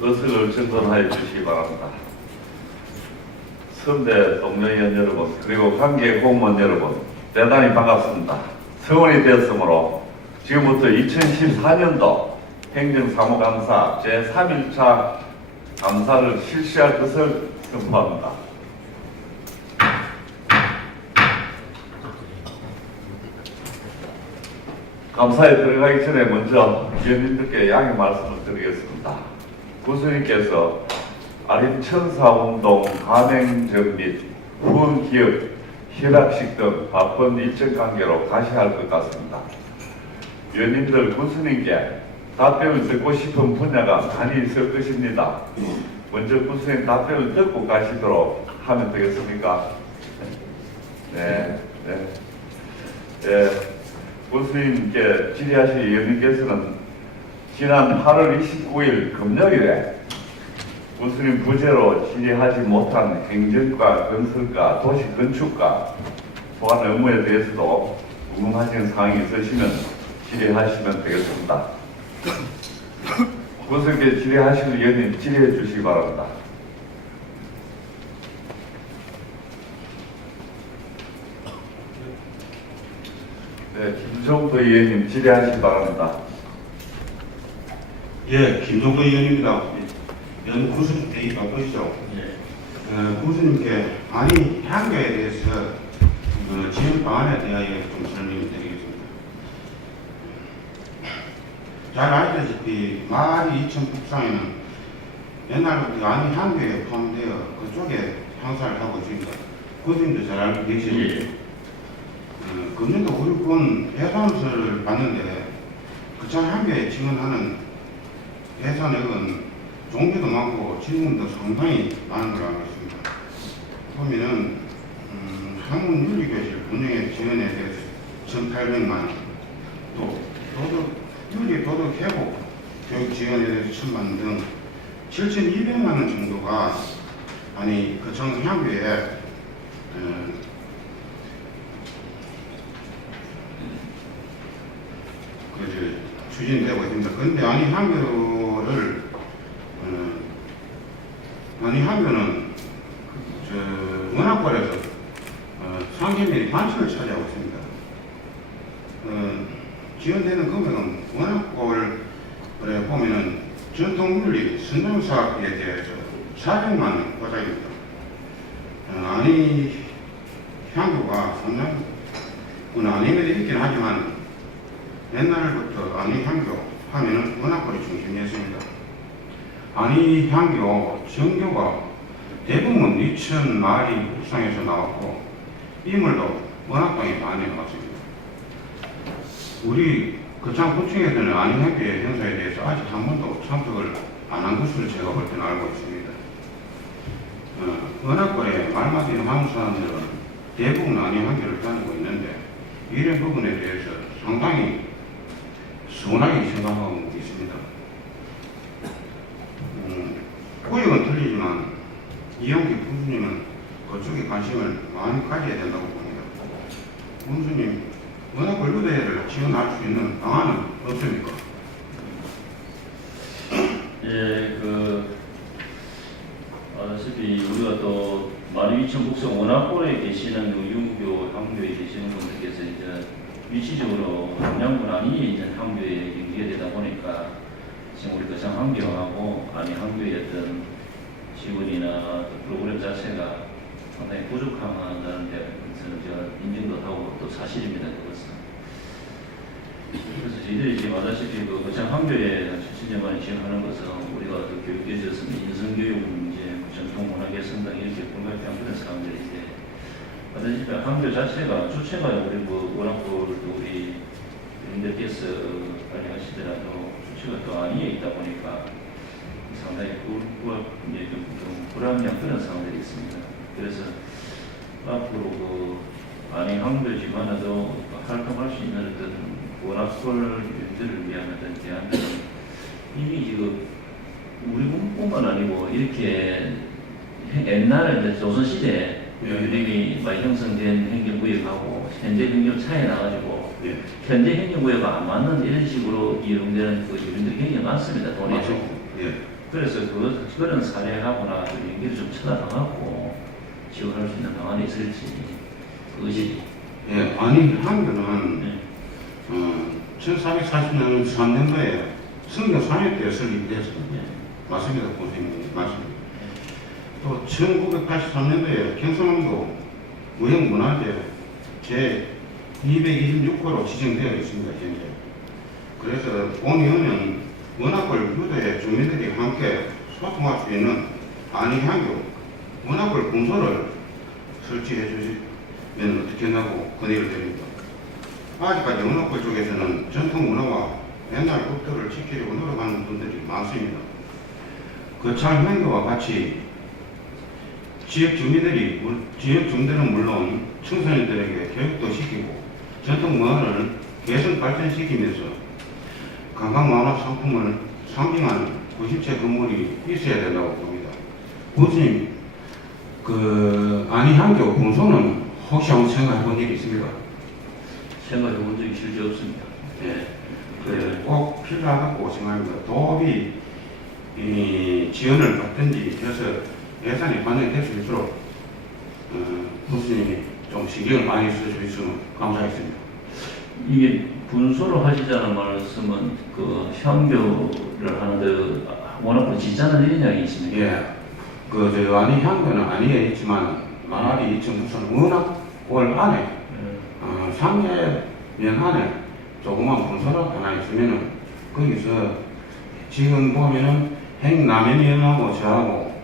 의석을 정돈하여 주시기 바랍니다. 선대 동료위원 여러분, 그리고 관계 공무원 여러분, 대단히 반갑습니다. 성원이 되었으므로 지금부터 2014년도 행정사무감사 제3일차 감사를 실시할 것을 선포합니다. 감사에 들어가기 전에 먼저 위원님들께 양해 말씀을 드리겠습니다. 군수님께서 아림천사운동 가맹점 및 후원기업 휴학식 등 바쁜 일정 관계로 가셔야 할 것 같습니다. 위원님들 군수님께 답변을 듣고 싶은 분야가 많이 있을 것입니다. 먼저 군수님 답변을 듣고 가시도록 하면 되겠습니까? 네. 군수님께 질의하실 위원님께서는 지난 8월 29일 금요일에 군수님 부재로 질의하지 못한 행정과 건설과 도시건축과 보안 업무에 대해서도 궁금하신 사항이 있으시면 질의하시면 되겠습니다. 군수님께 질의하실 위원님 질의해 주시기 바랍니다. 네, 김종도 의원님 질의하시기 바랍니다. 예, 김종도 의원입니다. 구수님 대의 바쁘시죠? 구수님께 아니 향교에 대해서 지원 방안에 대하여 좀 설명을 드리겠습니다. 잘 알다시피 마을 이천 북상에는 옛날부터 아니 향교에 포함되어 그쪽에 향사를 하고 있습니다. 구수님도 잘 알고 계시죠? 금년도 우리 군 해산서를 봤는데 그창 향교에 지원하는 해산액은 종교도 많고 질문도 상당히 많은 걸 알고 있습니다. 보면은 한국윤리교실 운영의 지원에 대해서 1,800만 원, 또 윤리도덕 회복 교육 지원에 대해서 1,000만 원 등 7,200만 원 정도가 아니 거창 향교에 추진되고 있습니다. 그런데 아니 향교를 아니 향교는 문학관에서 상계면이 반씩을 차지하고 있습니다. 지원되는 금액은 문학관에 보면은 전통물리 선정사업에 대해서 400만 원 과장입니다. 아니 향교가 상당히 아니면에 있긴 하지만 옛날부터 아니 향교 하면은 문학관이 중심이었습니다. 아니 향교 정교가 대부분 이천 마을이 북상에서 나왔고 인물도 문학관이 많이 나왔습니다. 우리 거창군청에서는 아니 향교의 행사에 대해서 아직 한 번도 참석을 안 한 것으로 제가 볼 때는 알고 있습니다. 문학관의 말마디 항사들은 대부분 아니 향교를 다니고 있는데 이런 부분에 대해서 상당히 서운하게 생각하고 있습니다. 구역은 틀리지만 이용기 군수님은 그쪽에 관심을 많이 가져야 된다고 봅니다. 군수님, 문화권류대회를 지원할 수 있는 방안은 없습니까? 예, 아시다시피 우리가 또 만위천 북성 원화권에 계시는 유교 향교에 계시는 분들께서 이제 위치적으로 함양군 아니에 있는 향교에 연계되다 보니까 지금 우리 거창 향교하고 아니 향교의 어떤 지원이나 프로그램 자체가 상당히 부족하다는 데서는 제가 인정도 하고 또 사실입니다. 그것은. 그래서 저희들이 지금 아다시피 그 거창 향교에 70년 만에 지원하는 것은 우리가 또 교육계에서 인성교육 문제, 전통 문화계 성당 이렇게 불가피한 그런 사항들인데 아다시피 향교 자체가 주체가 우리 원학부를 우리 국민들께서 관리하시더라도 주체가 또 아니에 있다 보니까 상당히 좀 불합리한 그런 상황들이 있습니다. 그래서 앞으로 아니 향교지만도 활동할 수 있는 어떤 원학벌들을 위한 어떤 대안들은 이미 지금 우리 군뿐만 아니고 이렇게 옛날 조선시대 유림이 많이 형성된 행정구역하고 현재 행정 차이에 나가지고 현재 행정구역과 안 맞는 이런 식으로 이용되는 그 유림들이 굉장히 많습니다. 돈에. 그래서 그런 사례하고나 연기를 좀 찾아가갖고 지원할 수 있는 방안이 있을지 그것이 예, 아니 한교는 네. 1440년 3년도에 성경 3회 때 설립됐습니다. 네. 맞습니다, 선생님. 맞습니다. 또 1983년도에 경상남도 무형문화재 제 226호로 지정되어 있습니다, 현재. 그래서 본위원은 문화골 유도에 주민들이 함께 소통할 수 있는 안희향교 문화골 분소를 설치해 주시면 어떻겠냐고 건의를 드립니다. 아직까지 문화골 쪽에서는 전통 문화와 옛날 법도를 지키려고 노력하는 분들이 많습니다. 거창향교와 같이 지역 주민들은 물론 청소년들에게 교육도 시키고 전통 문화를 개선 발전시키면서 관광문화 상품을 상징하는 90채 건물이 있어야 된다고 봅니다. 교수님, 안희향교 분소는 혹시 한번 생각해 본 일이 있습니까? 생각해 본 적이 실제 없습니다. 네. 꼭 필요하다고 생각합니다. 도업이 지원을 받든지 해서 예산이 반영될 수 있도록 교수님이 좀 신경을 많이 써주시면 감사하겠습니다. 이게 분소로 하시자는 말씀은 그 향교를 하는데 워낙 지자는 일량이 있습니까? 예, 안희향교는 안희에 있지만 마을이 있지만 무슨 문학골 안에 상계면 안에 조그만 분소가 하나 있으면은 거기서 지금 보면은 행남해면하고 저하고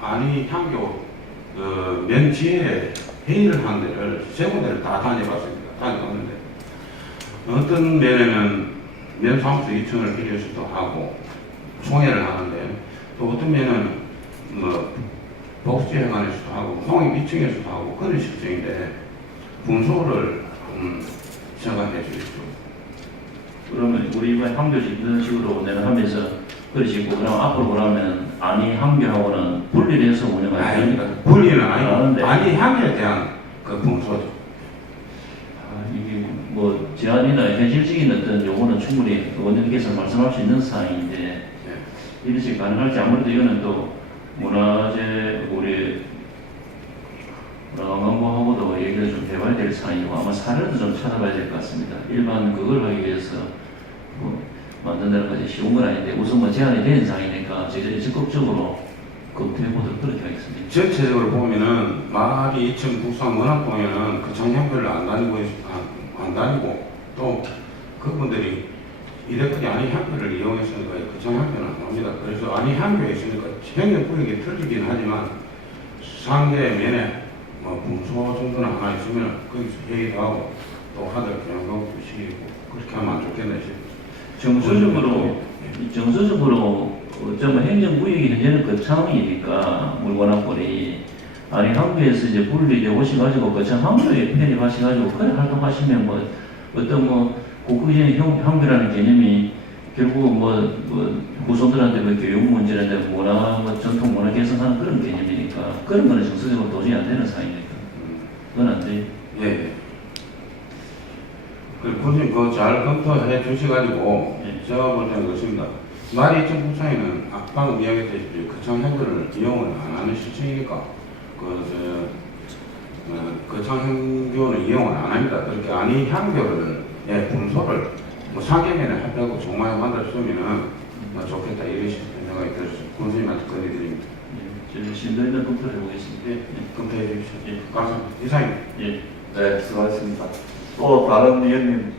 안희향교 면지에 회의를 한 데를 세 군데를 다 다녀봤습니다. 다녀봤는데 어떤 면에는 면사무소 2층을 빌려서도 하고 총회를 하는데 또 어떤 면은 복지회관에서도 하고 공익 2층에서도 하고 그런 실정인데 분소를 생각해 주십시오. 그러면 우리 이번 향교식 이런 식으로 운영하면서 그러시고 그럼 앞으로 그러면 안희향교하고는 분리를 해서 운영할 겁니까? 분리는 아니고 네. 안희향에 대한 그 분소죠. 이게 뭐 제안이나 현실적인 어떤 요구는 충분히 원장님께서 말씀할 수 있는 사항인데 네. 이것이 가능할지 아무래도 이거는 또 문화재 우리 관광부하고도 얘기를 좀 해봐야 될 사항이고 아마 사례도 좀 찾아봐야 될 것 같습니다. 일반 그걸 하기 위해서 뭐 만든다는 것이 쉬운 건 아닌데 우선 뭐 제한이 된 사항이니까 저희들이 적극적으로 검토해보도록 그렇게 하겠습니다. 전체적으로 보면은 마을이 2층 북산 문학동에는 그 장향별로 안 다니고 또 그분들이 이래까지 안희향교를 이용했으니까 그 장향교는 안 나옵니다. 그래서 안희향교에 있으니까 행정구역이 틀리긴 하지만 상계 면에 분소 정도는 하나 있으면 거기서 회의도 하고 또 하들 경험도 시키고 그렇게 하면 안 좋겠네 싶어요. 정서적으로 어쩌면 행정구역이 현재는 거창이니까 물관학골이 안희향교에서 이제 분리되고 오셔가지고 거창항교에 편입하셔가지고 그래 활동하시면 뭐 어떤 뭐 국가적인 향교라는 개념이 결국 뭐 후손들한테 뭐 교육 문제라든지 문화 전통 문화 개선하는 그런 개념이니까 그런 거는 정서적으로 도저히 안 되는 사항이니까 그건 안 돼요. 예. 교수님 그거 잘 검토해 주셔가지고 예. 제가 볼 때는 그렇습니다. 말이 좀 북상에는 방금 이야기했듯이 거창향교를 이용을 안 하는 실정이니까 거창향교는 이용을 안 합니다. 그렇게 안희향교를 분소를 상계면에 하려고 정말 만들었으면은 좋겠다 이런 생각이 들었어요. 교수님한테 건의드립니다. 저희 심도 있는 검토를 해보겠습니다. 예, 검토해 주십시오. 예. 감사합니다. 이상입니다. 예. 네, 수고하셨습니다. 또 다른 위원님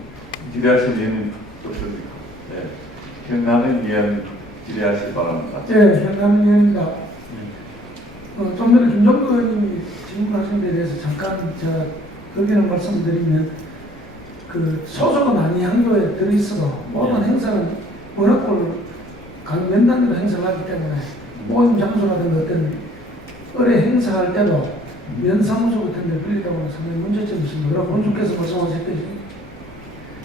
질의하실 위원님 없습니까? 네, 경남의 위원 질의하시기 바랍니다. 네, 현남위원입니다. 좀 전에 김정도 의원님이 질문하신 데 대해서 잠깐 제가 의견을 말씀드리면 그 소속은 안희향교에 들어있어도 모든 행사는 문학골 몇 단위로 행사를 하기 때문에 모임 장소라든가 어떤 의뢰 행사할 때도 면사무소 같은 데 빌리다 보면 상당히 문제점이 있습니다. 그러나 본주께서 말씀하셨듯이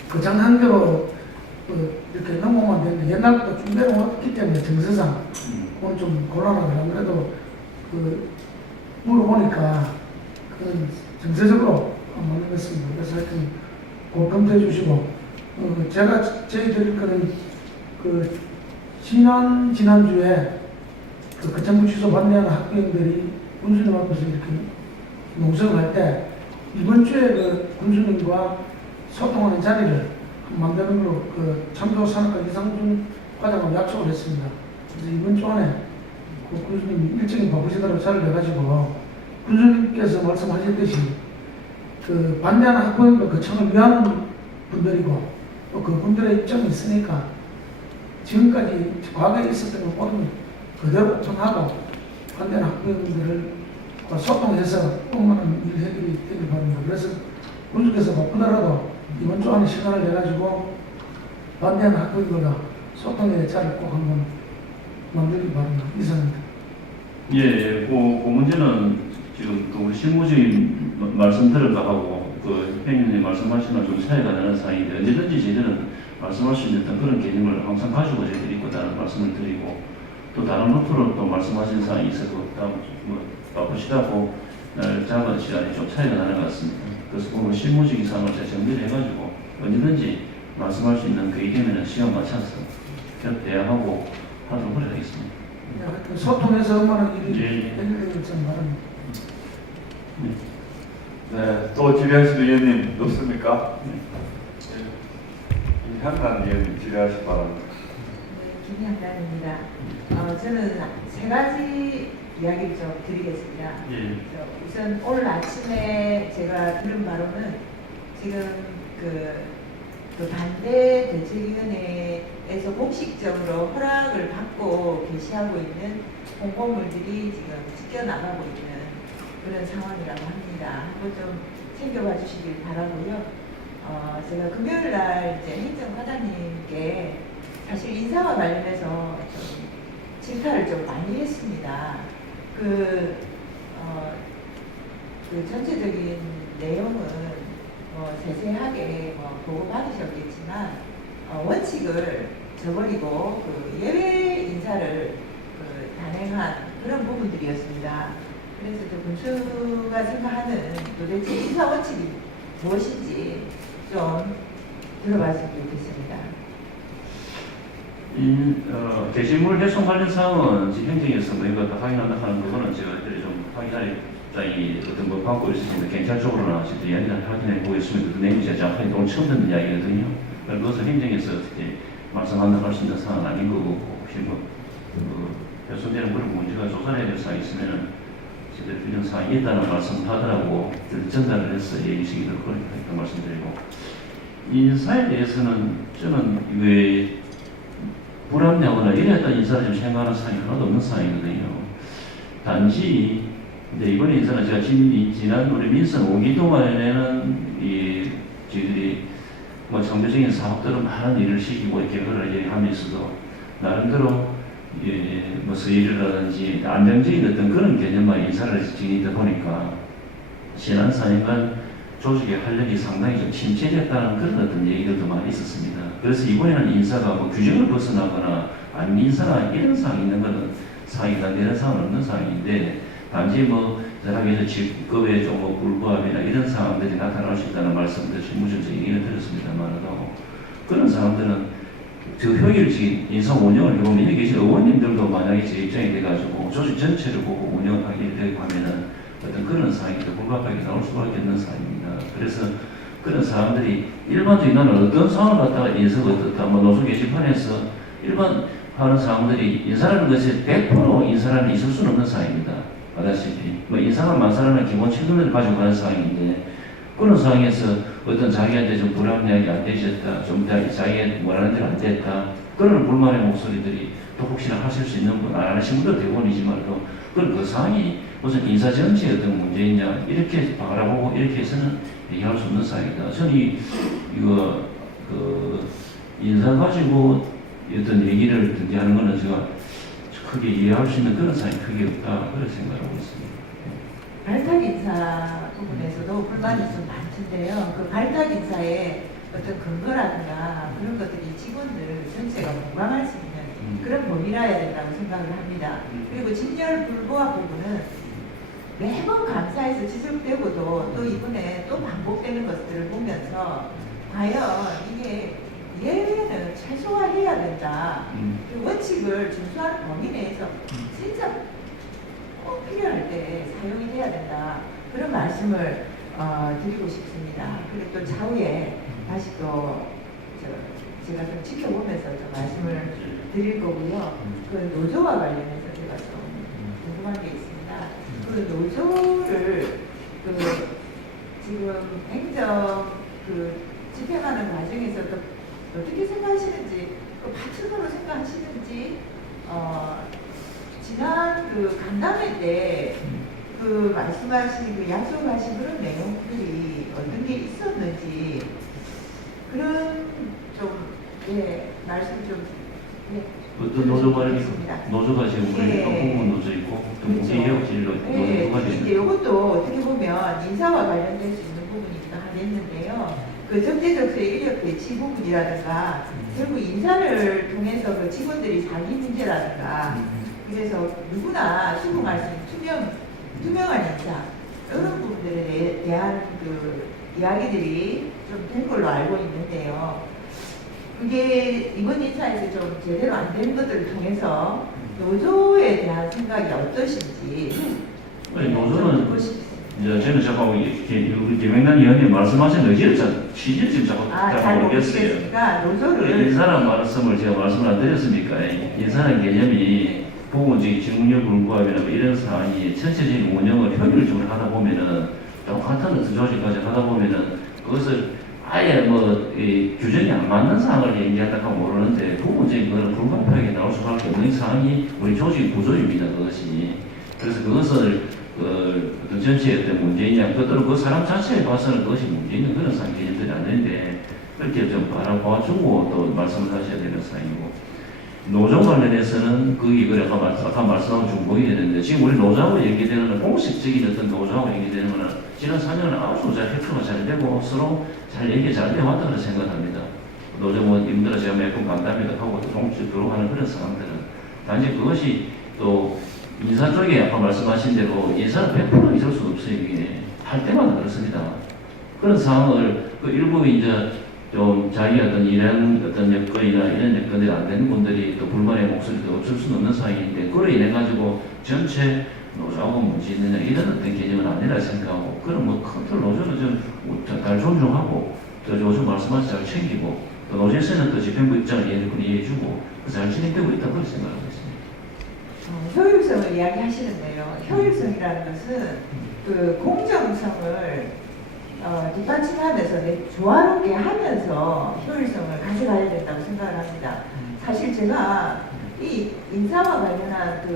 거창향교로 이렇게 넘어가면 되는데 옛날부터 준비해 왔기 때문에 정서상 오늘 좀 곤란하더라고요. 아무래도 물어보니까 그건 정서적으로 맞는 것 같습니다. 그래서 하여튼 꼭 검토해 주시고 제가 드릴 거는 지난주에 그 거창부 취소 반대하는 학부형들이 군수님 앞에서 이렇게 농성을 할 때 이번 주에 그 군수님과 소통하는 자리를 만드는 걸로 그 참조 산업과 이상준 과장하고 약속을 했습니다. 그래서 이번 주 안에 그 군수님이 일정이 바쁘시다고 자리를 해가지고 군수님께서 말씀하셨듯이 그 반대하는 학부형들 거창을 위하는 분들이고 또 그분들의 입장이 있으니까 지금까지 과거에 있었던 것 모든 그대로 오픈하고 반대하는 학부형들을 소통해서 꼭 일을 해드리기 바랍니다. 그래서 군수께서 바쁘더라도 이번 주 안에 시간을 내가지고 반대하는 학부형들과 소통의 자리를 꼭 한번 만들기 바랍니다. 이상입니다. 예, 그 문제는 지금 또 우리 실무적인 말씀 들어가고 그 회장님 말씀하시는 좀 차이가 나는 사이인데 언제든지 저희들은 말씀할 수 있는 그런 개념을 항상 가지고 저희들이 있다는 말씀을 드리고 또 다른 루트로 또 말씀하신 사항이 있어도 바쁘시다고 날 잡은 시간이 좀 차이가 나는 것 같습니다. 그래서 그 실무적인 사항을 제가 정리를 해가지고 언제든지 말씀할 수 있는 그 의견에는 시간 맞춰서 대화하고 하도록 하겠습니다. 소통해서 얼마나 일이 예. 해결될지 바랍니다. 네, 또 질의하실 의원님 없습니까? 이향란 의원님 질의하시 바랍니다. 네, 김향란입니다. 저는 세 가지 이야기를 좀 드리겠습니다. 예. 우선 오늘 아침에 제가 들은 바로는 지금 그 반대 대책위원회에서 공식적으로 허락을 받고 게시하고 있는 홍보물들이 지금 찢겨나가고 있는 그런 상황이라고 합니다. 한번 좀 챙겨봐 주시길 바라고요. 제가 금요일 날 이제 행정과장님께 사실 인사와 관련해서 좀 질타를 좀 많이 했습니다. 그 전체적인 내용은 세세하게 보고 받으셨겠지만 원칙을 저버리고 그 예외 인사를 단행한 그런 부분들이었습니다. 그래서 군수가 생각하는 도대체 인사 원칙이 무엇인지 좀 들어봤으면 좋겠습니다. 게시물 해송 관련 사항은 행정에서 뭔가 다 확인한다 하는 부분은 제가 좀 확인할 입장이 어떤 거 받고 있습니다. 경찰적으로나 어쨌든 이야기를 확인해 보겠습니다. 그 내용이 제가 정확하게 오늘 처음 듣는 이야기거든요. 그것을 행정에서 어떻게 말씀한다고 할 수 있는 사항은 아닌 거고, 혹시 훼손되는 그런 문제가 조사해야 될 사항이 있으면은 저희들 필요한 사항이 있다는 말씀을 하더라고 전달을 해서 예의식이 될 거니까 말씀드리고, 인사에 대해서는 저는 왜 불합리하거나 이랬던 인사를 좀 생각하는 사항이 하나도 없는 사항이거든요. 단지 근데 이번에 인사는 제가 지난 우리 민선 5기 동안에는 저희들이 정부적인 사업들은 많은 일을 시키고 이렇게 그걸 하면서도 나름대로 서일이라든지 안정적인 어떤 그런 개념만 인사를 지니다 보니까 지난 4년간 조직의 활력이 상당히 좀 침체됐다는 그런 어떤 얘기들도 많이 있었습니다. 그래서 이번에는 인사가 규정을 벗어나거나 아니면 인사나 이런 사항이 있는 것은 사항이 단계는 사항은 없는 사항인데 단지 저학에서 직급의 좀 불구함이나 이런 상황들이 나타날 수 있다는 말씀들 실무적인 얘기를 드렸습니다만도 그런 사람들은 저 효율적인 인사 운영을 해보면 여기 계신 의원님들도 만약에 제 입장이 돼가지고 조직 전체를 보고 운영하게 되고 하면은 어떤 그런 상황이 더 불가피하게 나올 수밖에 없는 상황입니다. 그래서 그런 사람들이 일반적인 나는 어떤 상황을 갖다가 인사가 어떻다, 노조 게시판에서 일반 하는 사람들이 인사라는 것이 100% 인사라는 있을 수는 없는 상황입니다. 아다시피 인사가 만사라는 기본 책임을 가지고 가는 상황인데 그런 상황에서 어떤 자기한테 좀 불합리하게 안 되셨다, 좀 자기가 원하는 대로 안 됐다, 그런 불만의 목소리들이 또 혹시나 하실 수 있는 분, 안 하신 분도 대부분이지만 그 상황이 무슨 인사 전체의 어떤 문제이냐 이렇게 바라보고 이렇게 해서는 얘기할 수 없는 사항이다. 저는 이거 인사 가지고 어떤 얘기를 하는 거는 제가 크게 이해할 수 있는 그런 사항이 크게 없다 그런 생각하고 있습니다. 발탁 인사 부분에서도 불만이 좀 많던데요. 그 발탁 인사의 어떤 근거라든가 그런 것들이 직원들 전체가 공감할 수 있는 그런 범위라야 된다고 생각을 합니다. 그리고 진열 불구합 부분은 매번 감사에서 지적되고도 또 이번에 또 반복되는 것들을 보면서 과연 이게 예외는 최소화해야 된다. 음. 그 원칙을 준수하는 범위 내에서 진짜 꼭 필요할 때 사용이 돼야 된다. 그런 말씀을 드리고 싶습니다. 그리고 또 차후에 다시 또 제가 좀 지켜보면서 좀 말씀을 드릴 거고요. 그 노조와 관련해서 제가 좀 궁금한 게 있습니다. 그 노조를 지금 행정 집행하는 과정에서 어떻게 생각하시는지, 파트너로 생각하시는지, 지난 간담회 때 말씀하신 약속하신 그런 내용들이 어떤 게 있었는지, 그런 말씀 좀 어떤 노조가 부탁드리겠습니다. 노조가 지금 우리 예. 공무원 노조 있고 또 그렇죠. 무기개혁진로 네, 노조가 이제 있는 이것도 어떻게 보면 인사와 관련될 수 있는 부분이기도 하겠는데요. 그 적재적소의 인력 배치 부분이라든가, 결국 인사를 통해서 그 직원들이 자기 문제라든가, 그래서 누구나 수긍할 수 있는 투명한 인사, 이런 부분들에 대한 이야기들이 좀 된 걸로 알고 있는데요. 그게 이번 인사에서 좀 제대로 안 되는 것들을 통해서 노조에 대한 생각이 어떠신지. 아니, 좀 노조는 듣고 싶습니다. 이제 저는 자꾸 우리 김영란 의원님 말씀하신 의지를 취지를 지금 자꾸 잘 잘 모르겠어요. 모르겠으니까 노조를 인사란 말씀을 제가 말씀을 안 드렸습니까? 인사라는 개념이 보건적인 직무력 불구함이나 뭐 이런 사안이 전체적인 운영을 효율적으로 하다 보면은 똑같은 어떤 조직까지 하다 보면은 그것을 아예 규정이 안 맞는 사항을 얘기하다가 모르는데 부분적인 그런 불공평하게 나올 수밖에 없는 사항이 우리 조직 구조입니다. 그것이. 그래서 그것을 어떤 전체의 어떤 문제이냐, 그것들은 그 사람 자체에 봐서는 그것이 문제 있는 그런 사항 개념들이 안 되는데 그렇게 좀 바라봐주고 또 말씀을 하셔야 되는 사항이고. 노조 관련해서는 아까 말씀한 중복이 되는데 지금 우리 노조하고 얘기되는 공식적인 어떤 노조하고 얘기되는 거는 지난 4년은 아주 잘 협조가 잘 되고 서로 잘 얘기 잘 되어왔다고 생각합니다. 노조원님들은 제가 매번 간담회도 하고 또 종식 들어가는 그런 상황들은 단지 그것이 또 인사 쪽에 아까 말씀하신 대로 인사는 100% 있을 수 없어요. 이게 할 때마다 그렇습니다. 그런 상황을 일부 이제 좀 자기 어떤 여건이나 이런 여건이 안 되는 분들이 또 불만의 목소리도 없을 수는 없는 상황인데 그로 인해 가지고 전체 노조하고 문제 있느냐 이런 어떤 개념은 아니라 생각하고 그런 큰 노조는 좀 잘 존중하고 또 요즘 말씀하신 잘 챙기고 또 노조에서는 또 집행부 입장을 이해해주고 잘 진행되고 있다고 그렇게 생각하고 있습니다. 효율성을 이야기하시는데요. 효율성이라는 것은 공정성을 뒷받침하면서 조화롭게 하면서 효율성을 가져가야 된다고 생각을 합니다. 사실 제가 이 인사와 관련한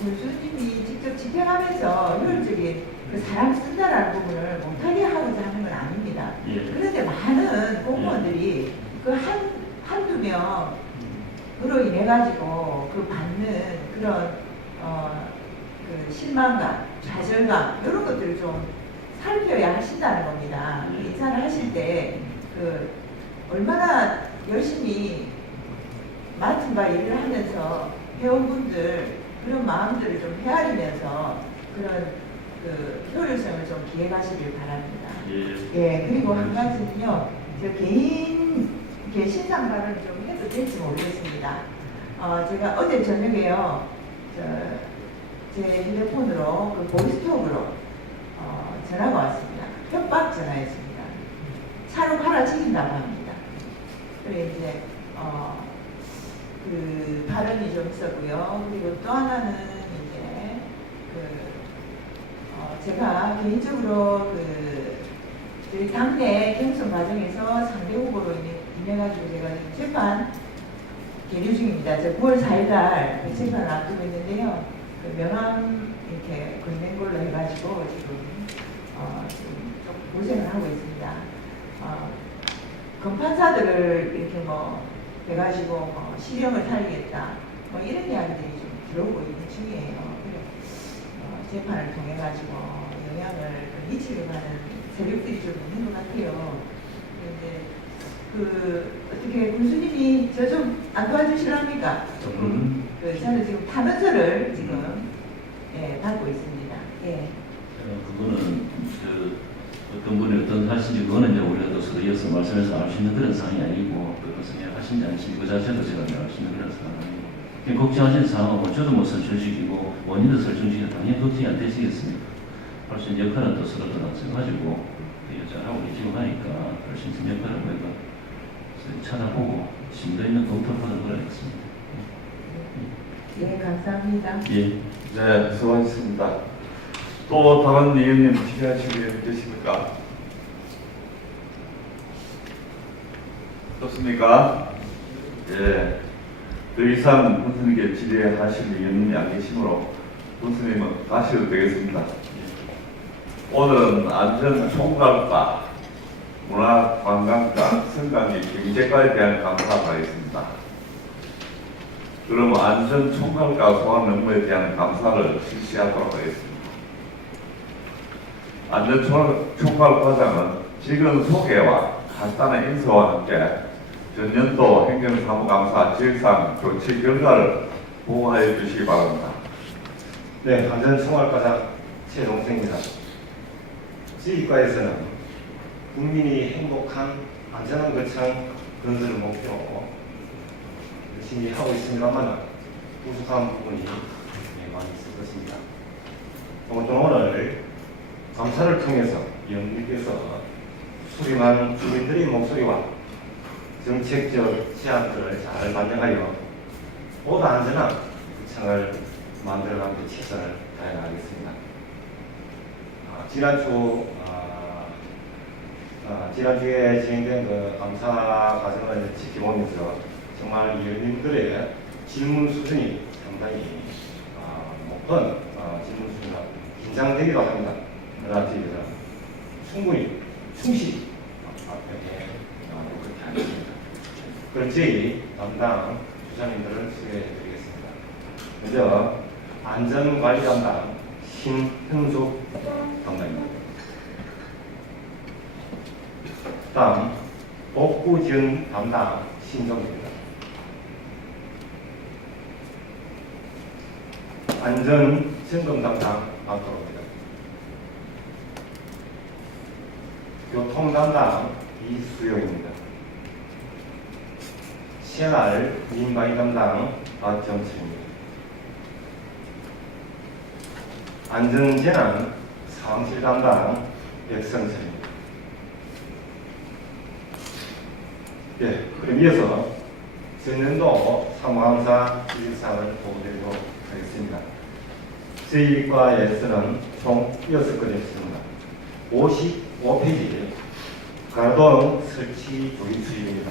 군수님이 직접 집행하면서 효율적인 사람 쓴다라는 부분을 못하게 하고자 하는 건 아닙니다. 예. 그런데 많은 공무원들이 한두 명으로 인해 가지고 받는 그런 실망감, 좌절감 이런 것들을 좀 살펴야 하신다는 겁니다. 인사를 하실 때 얼마나 열심히 맡은 바 일을 하면서 회원분들 그런 마음들을 좀 헤아리면서 그런 효율성을 좀 기획하시길 바랍니다. 예, 그리고 한 가지는요, 저 개인 신상 발언을 좀 해도 될지 모르겠습니다. 제가 어제 저녁에요, 제 휴대폰으로 보이스톡으로 전화가 왔습니다. 협박 전화였습니다. 차로 갈아치긴다고 합니다. 그래 이제 발언이 좀 있었고요. 그리고 또 하나는 이제 제가 개인적으로 저희 당내 경선 과정에서 상대 후보로 인해가지고 제가 지금 재판 계류 중입니다. 9월 4일날 재판을 앞두고 있는데요. 명함 이렇게 건넨 걸로 해가지고 지금 좀 고생을 하고 있습니다. 검판사들을 이렇게 해가지고 실형을 살리겠다 이런 이야기들이 좀 들어오고 있는 중이에요. 재판을 통해 가지고 영향을 미치려고 하는 세력들이 좀 있는 것 같아요. 그런데 어떻게 군수님이 저 좀 안 도와주실랍니까? 저는 지금 탄원서를 지금 받고 있습니다. 예. 그거는 어떤 분이 어떤 하신지 그거는 이제 우리가 또 서로 이어서 말씀해서 알 수 있는 그런 상황이 아니고 또 어떤 성향 하신지 아니신지 그 자체도 제가 알 수 있는 그런 상황이 아니고 그냥 걱정하시는 상황은 뭐 저도 뭐 설정식이고 원인도 설정식이 당연히 도통이 안 되시겠습니까? 할 수 있는 역할은 또 서로 나눠가지고 여자하고 지금 하니까 할 수 있는 역할을 우리가 찾아보고 심도 있는 검토를 하는 거라겠습니다. 네, 감사합니다. 예. 네, 수고하셨습니다. 또 다른 의원님 질의하실 의원 계십니까? 없습니까? 예. 더 이상 본선에게 질의하실 의원님이 안 계시므로 본선님은 가셔도 되겠습니다. 오늘은 안전총괄과 문화관광과 성관계 경제과에 대한 감사가 있습니다. 그러면 안전총괄과 소환 업무에 대한 감사를 실시하도록 하겠습니다. 안전총괄과장은 지금 소개와 간단한 인사와 함께 전년도 행정사무감사 지역상 조치 결과를 보고하여 주시기 바랍니다. 네, 안전총괄과장 최동생입니다. 지휘과에서는 국민이 행복한 안전한 거창 건설을 목표로 열심히 하고 있습니다만 부족한 부분이 많이 있을 것입니다. 아무튼 오늘 감사를 통해서 위원님께서 수렴한 주민들의 목소리와 정책적 제안들을 잘 반영하여 보다 안전한 구청을 만들어가는 데 최선을 다해 나가겠습니다. 지난주에 진행된 그 감사 과정을 지켜보면서 정말 위원님들의 질문 수준이 상당히 높은 질문 수준이라 긴장되기도 합니다. 그러나 저희들은 충분히 충실히 답변해 그렇게 하겠습니다. 그럼 저희 담당 주장님들을 소개해 드리겠습니다. 먼저 안전관리 담당 신형숙 담당입니다. 다음 복구지원 담당 신정입니다. 안전점검 담당 박도로입니다. 교통 담당 이수영입니다. 생활 민관리 담당 박정철입니다. 안전재난 상황실 담당 백성철입니다. 예, 그럼 이어서 전년도 사무감사 일사를 보고드리도록 하겠습니다. 저희 과에서는 총 6건이 있습니다. 55페이지 가로등 설치 조기 수입입니다.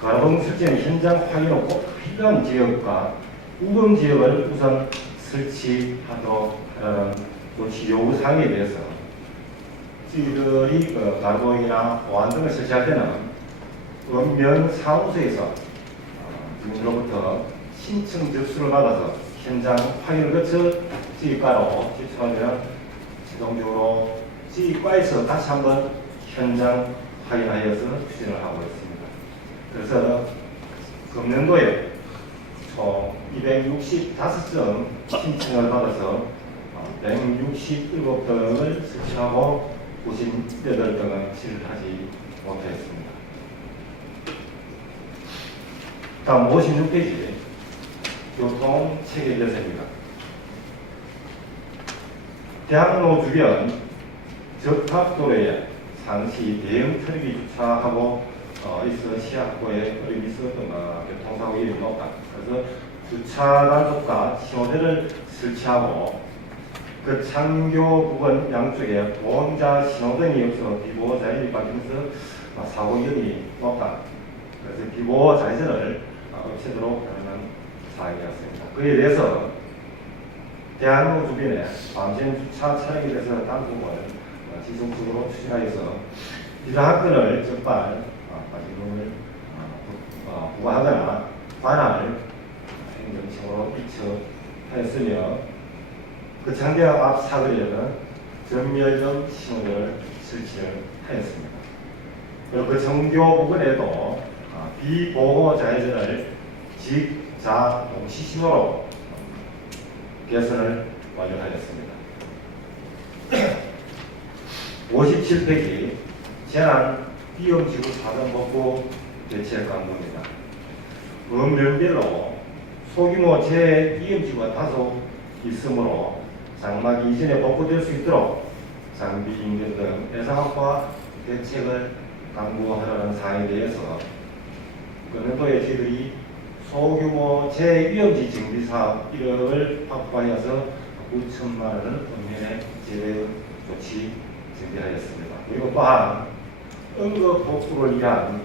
가로등 설치는 현장 확인 후 꼭 필요한 지역과 우금 지역을 우선 설치하도록 하라는 조치 요구사항에 대해서 저희들이 가로등이나 보안 등을 설치할 때는 읍면 사무소에서 주민으로부터 신청 접수를 받아서 현장 확인을 거쳐 지휘과로 제출하면 최종적으로 지휘과에서 다시 한번 현장 확인하여서 추진을 하고 있습니다. 그래서 금년도에 총 265점 신청을 받아서 167등을 설치하고 58등은 실하지 못했습니다. 다음 56페이지 교통 체계 결세입니다. 대학로 주변 접합도로에 상시 대형 트럭이 주차하고 있어 시야 확보에 어려움이 있었던 교통사고 위험이 높다. 그래서 주차 단속과 신호대를 설치하고 그 창교 부근 양쪽에 보험자 신호등이 없어 비보호 자연이 바뀌면서 사고 위험이 높다. 그래서 비보호 자연을 없애도록 하는 사항이었습니다. 그에 대해서 대학로 주변에 밤샘 주차 차량에 대해서 단속을 지속적으로 추진하여서 비상학근을 적발 과징금을 부과하거나 관할 행정처로 입청하였으며 그 장대학 앞 사거리에는 전멸점 신호를 설치를 하였습니다. 그리고 그 정교 부근에도 비보호 좌회전을 직자 동시 신호로 개선을 완료하였습니다. 57페이지 재난 비용지구 사전복구 대책 강구입니다. 범면별로 소규모 재비용지구가 다소 있으므로 장마기 이전에 복구될 수 있도록 장비 인근 등 예산과 대책을 강구하라는 사항에 대해서 금년도에 저희들이 소규모 재위험지 정비 사업 1억을 확보하여서 9천만 원을 금년에 재배 조치 준비하였습니다. 그리고 또한 응급 복구를 위한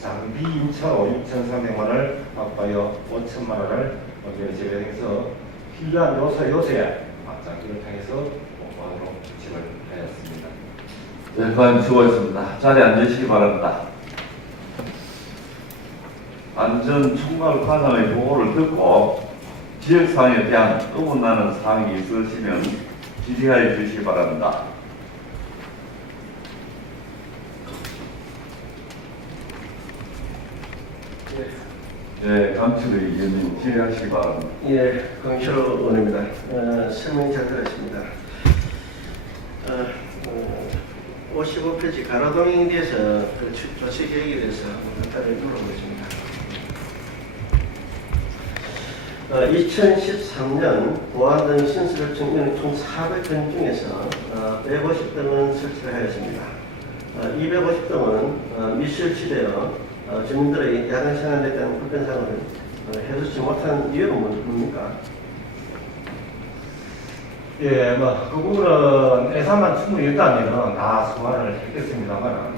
장비 임차로 6,300만 원을 확보하여 5천만 원을 금년에 재배해서 필요한 요소에 장비를 통해서 복구하도록 조치를 하였습니다. 네, 그만 수고했습니다. 자리에 앉으시기 바랍니다. 안전총괄 과장의 보고를 듣고 지역사항에 대한 의문나는 사항이 있으시면 질의하여 주시기 바랍니다. 네, 강철의 의원님 질의하시기 바랍니다. 예, 강철 의원입니다. 설명 잘 들었습니다. 55페이지 가로동행에 대해서 그 조치 계획에 대해서 간단히 물어보겠습니다. 2013년 보안등 신설 요청은 총 400건 중에서 150등은 설치를 하였습니다. 250등은 미설치되어 주민들의 야간 생활에 대한 불편사항을 해소치 못한 이유는 뭡니까? 예, 그 부분은 예산만 충분히 있다면 다 소화를 했겠습니다만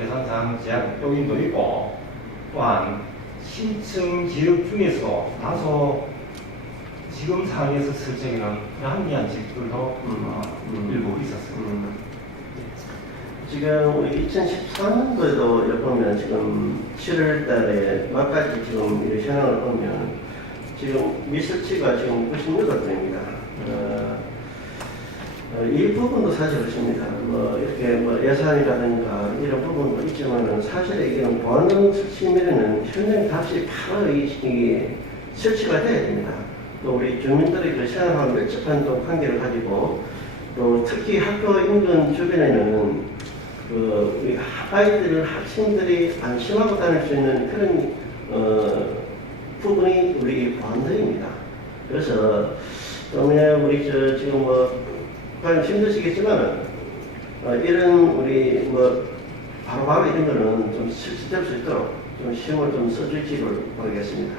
예산상 제약 요인도 있고 또한 신청 지역 중에서 다소 지금 상황에서 설정에는 불합리한 지역들도 일부 있었습니다. 지금 우리 2014년도에도 보면 지금 7월 달에 막까지 지금 이 현황을 보면 지금 미설치가 지금 96건입니다. 이 부분도 사실 그렇습니다. 이렇게 예산이라든가 이런 부분도 있지만은 사실은 이게 보안등 설치면은 현행 다시 바로 이게 설치가 돼야 됩니다. 또 우리 주민들의 그 생활하고 밀접한 또 관계를 가지고 또 특히 학교 인근 주변에는 우리 아이들, 학생들이 안심하고 다닐 수 있는 그런 부분이 우리 보안등입니다. 그래서 그러면 우리 지금 과연 힘드시겠지만은 이런 우리 바로바로 이런 거는 좀 실시될 수 있도록 좀 힘을 좀 써주시기를 바라겠습니다.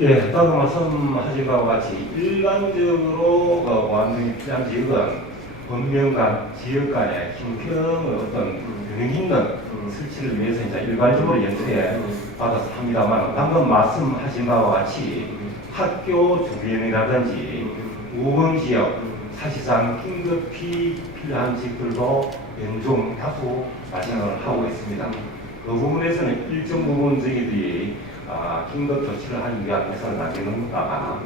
예, 방금 말씀하신 바와 같이 일반적으로 보안등이 필요한 지역은 범명 간, 지역 간의 형평의 어떤 균형 있는 설치를 위해서 이제 일반적으로 연수에 받아서 합니다만 방금 말씀하신 바와 같이 학교 주변이라든지 우범지역 사실상 긴급히 필요한 지역들도 연중 다수 발생을 하고 있습니다. 그 부분에서는 일정 부분 저희들이 긴급 조치를 하기 위한 예산을 남겨놓는다가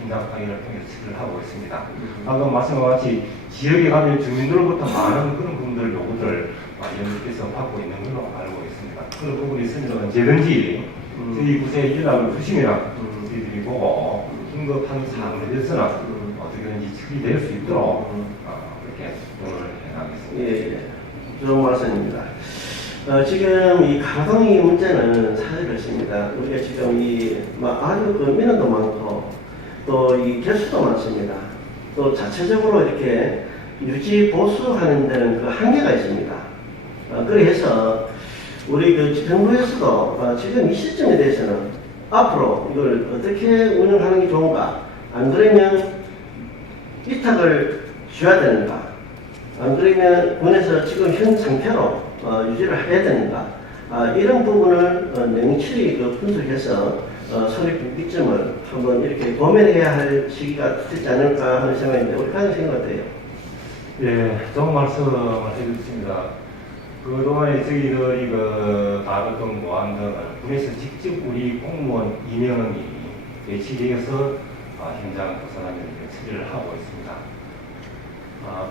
현장 확인을 통해서 처리를 하고 있습니다. 방금 말씀과 같이 지역에 가면 주민들로부터 많은 그런 분들 요구들 연구께서 받고 있는 걸로 알고 있습니다. 그런 부분이 있으면 언제든지 저희 구세에 연락을 주시면 저희들이 보고 긴급한 사항에 대해서는 어떻게든지 처리될 수 있도록 그렇게 노력을 해나가겠습니다. 예, 좋은 말씀입니다. 지금 이 가동이 문제는 사실 그렇습니다. 우리가 지금 아주 그 민원도 많고 또 이 개수도 많습니다. 또 자체적으로 이렇게 유지 보수하는 데는 그 한계가 있습니다. 그래서 우리 그 정부에서도 지금 이 시점에 대해서는 앞으로 이걸 어떻게 운영하는 게 좋은가? 안 그러면 위탁을 줘야 되는가? 안 그러면 군에서 지금 현 상태로 유지를 해야 되는가? 이런 부분을 냉철히 분석해서 손익분기점을 한번 이렇게 고민해야 할 시기가 되지 않을까 하는 생각인데 우리 가장 생각 어때요? 예, 좋은 말씀을 해주셨습니다. 그동안에 저희들이 다뤘던 보안 등을 군에서 직접 우리 공무원 임명이 배치되어서 현장 조사하는 처리를 하고 있습니다.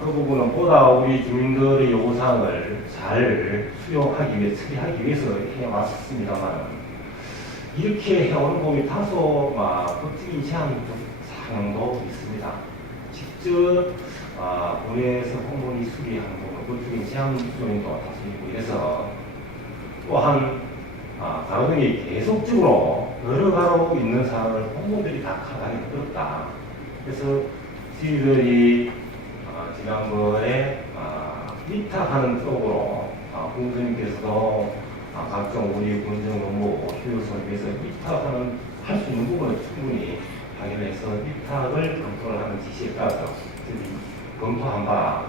그 부분은 보다 우리 주민들의 요구사항을 잘 수용하기 위해 처리하기 위해서 해왔습니다만 이렇게 해오는 부분이 다소 법적인 제한 사항도 있습니다. 직접 군에서 공무원이 수리하는 부분, 그쪽에 제한 요인도 다수 있고 이래서 또한 가로등이 계속적으로 늘어가고 있는 상황을 공무원들이 다 커버하기 어렵다. 그래서 저희들이 지난번에 위탁하는 쪽으로 공무원님께서도 각종 우리 군정 업무 효율성을 위해서 위탁하는 할 수 있는 부분을 충분히 확인해서 위탁을 검토를 하는 지시에 따라서 검토한 바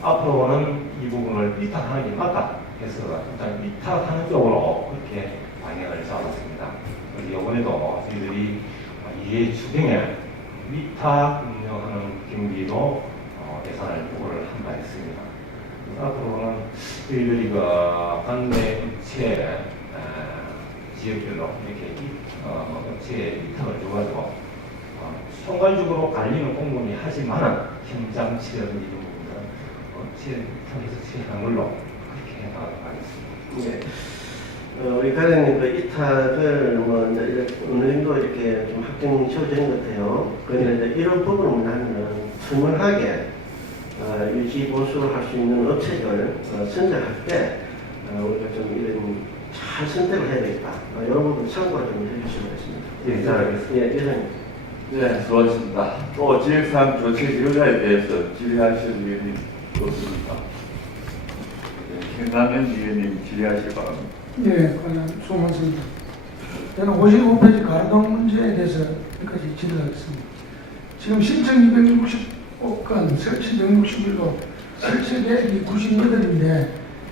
앞으로는 이 부분을 위탁하는 게 맞다 해서 일단 위탁하는 쪽으로 그렇게 방향을 잡았습니다. 그래서 이번에도 저희들이 이해 추경에 위탁 운영하는 경비도 예산을 보고를 한 바 있습니다. 앞으로는 저희들이 관내 업체 지역별로 이렇게 업체에 위탁을 줘가지고 총괄적으로 관리는 공무원이 하지만은 현장 치료라든지 이런 부분은 업체 위탁해서 처리하는 걸로 그렇게 나가겠습니다. 네. 우리 과장님 그 이탁을 뭐 이제 어느 정도 이렇게 좀 확정 지어지는 것 같아요. 그런데 이제 이런 부분을 하면은 투명하게 유지 보수할 수 있는 업체를 선정할 때 우리가 좀 이런 잘 선택을 해야 되겠다. 이런 부분 참고를 좀 해주시면 되겠습니다. 예, 잘 알겠습니다. 예, 회장님. 네, 수고하셨습니다. 또 지역사항 조치 기여자에 대해서 질의하실 의원님 없습니까? 네, 김남현 의원님 질의하실 바랍니다. 예, 관련 수고 많습니다. 저는 55페이지 가로등 문제에 대해서 여기까지 질의하겠습니다. 지금 신청 260건, 설치 161건, 설치 계획이 98인데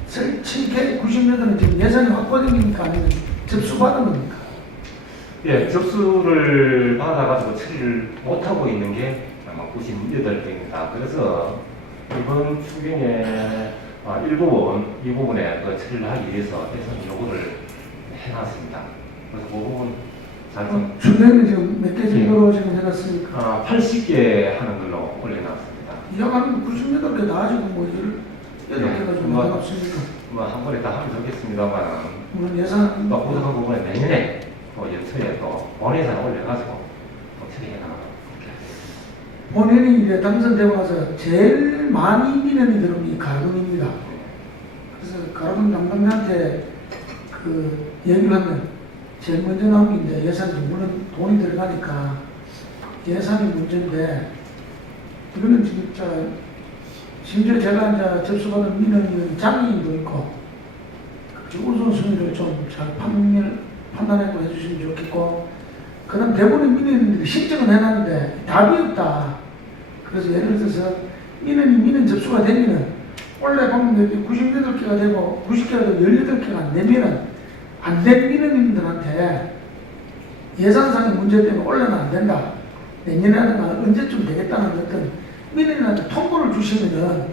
설치 계획 98은 지금 예산이 확보된 겁니까? 아니면 접수받은 겁니까? 예, 접수를 받아가지고 처리를 못하고 있는 게 아마 98개입니다. 그래서 이번 추경에 일부분, 이 부분에 처리를 하기 위해서 예산 요구를 해놨습니다. 그래서 그 부분 잘 좀. 추경은 지금 몇 개 정도로 지금 해놨습니까? 80개 하는 걸로 올려놨습니다. 이왕하면 98개 나아지고 뭐 18개가 좀 나갑습니까? 한 번에 다 하면 좋겠습니다만, 물론 예산 또 부족한 부분에 내년에 또 연초에 또 본예산 올려가지고 또 처리해 나가도록 본인이 이제 당선되고 나서 제일 많이 민원이 들어오는 이 가로등입니다. 그래서 가로등 담당자한테 그 얘기를 하면 제일 먼저 나오는 게 이제 예산이 물론 돈이 들어가니까 예산이 문제인데 이거는 진짜 심지어 제가 이제 접수받은 민원이 장애인도 있고 그 우선순위를 좀 잘 판단하고 해주시면 좋겠고 그다음 대부분의 민원인들이 신청은 해놨는데 답이 없다. 그래서 예를 들어서 민원 접수가 되면은 원래 보면 98개가 되고 90개가 되고 18개가 안 되면은 안 된 민원인들한테 예산상의 문제 때문에 올려는 안 된다. 내년에 하든가 언제쯤 되겠다는 어떤 민원인한테 통보를 주시면은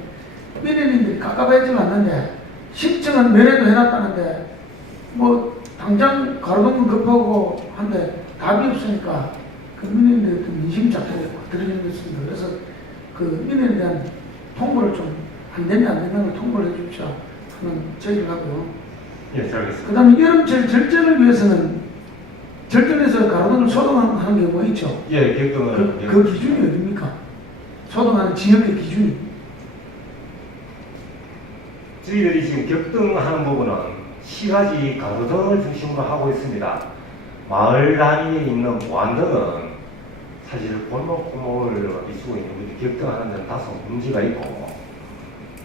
민원인들이 깝깝해지는 않는데 신청은 면회도 해놨다는데 뭐 당장 가로등은 급하고 한데 답이 없으니까 그 민원인들의 어떤 민심 자체가 들어지는 것입니다. 그래서 그 민원에 대한 통보를 좀 안 되면 안 된다는 걸 통보를 해주십시오 하는 제기를 하고요. 예, 잘 알겠습니다. 그 다음에 여름철 절전을 위해서는 절전에서 가로등을 소등하는 경우가 있죠. 예, 계획등은 그 기준이 어딥니까? 소등하는 지역의 기준이. 저희들이 지금 격등하는 부분은 시가지 가로등을 중심으로 하고 있습니다. 마을 단위에 있는 무한등은 사실 골목골목을 비추고 있는 우리 격등하는 데는 다소 문제가 있고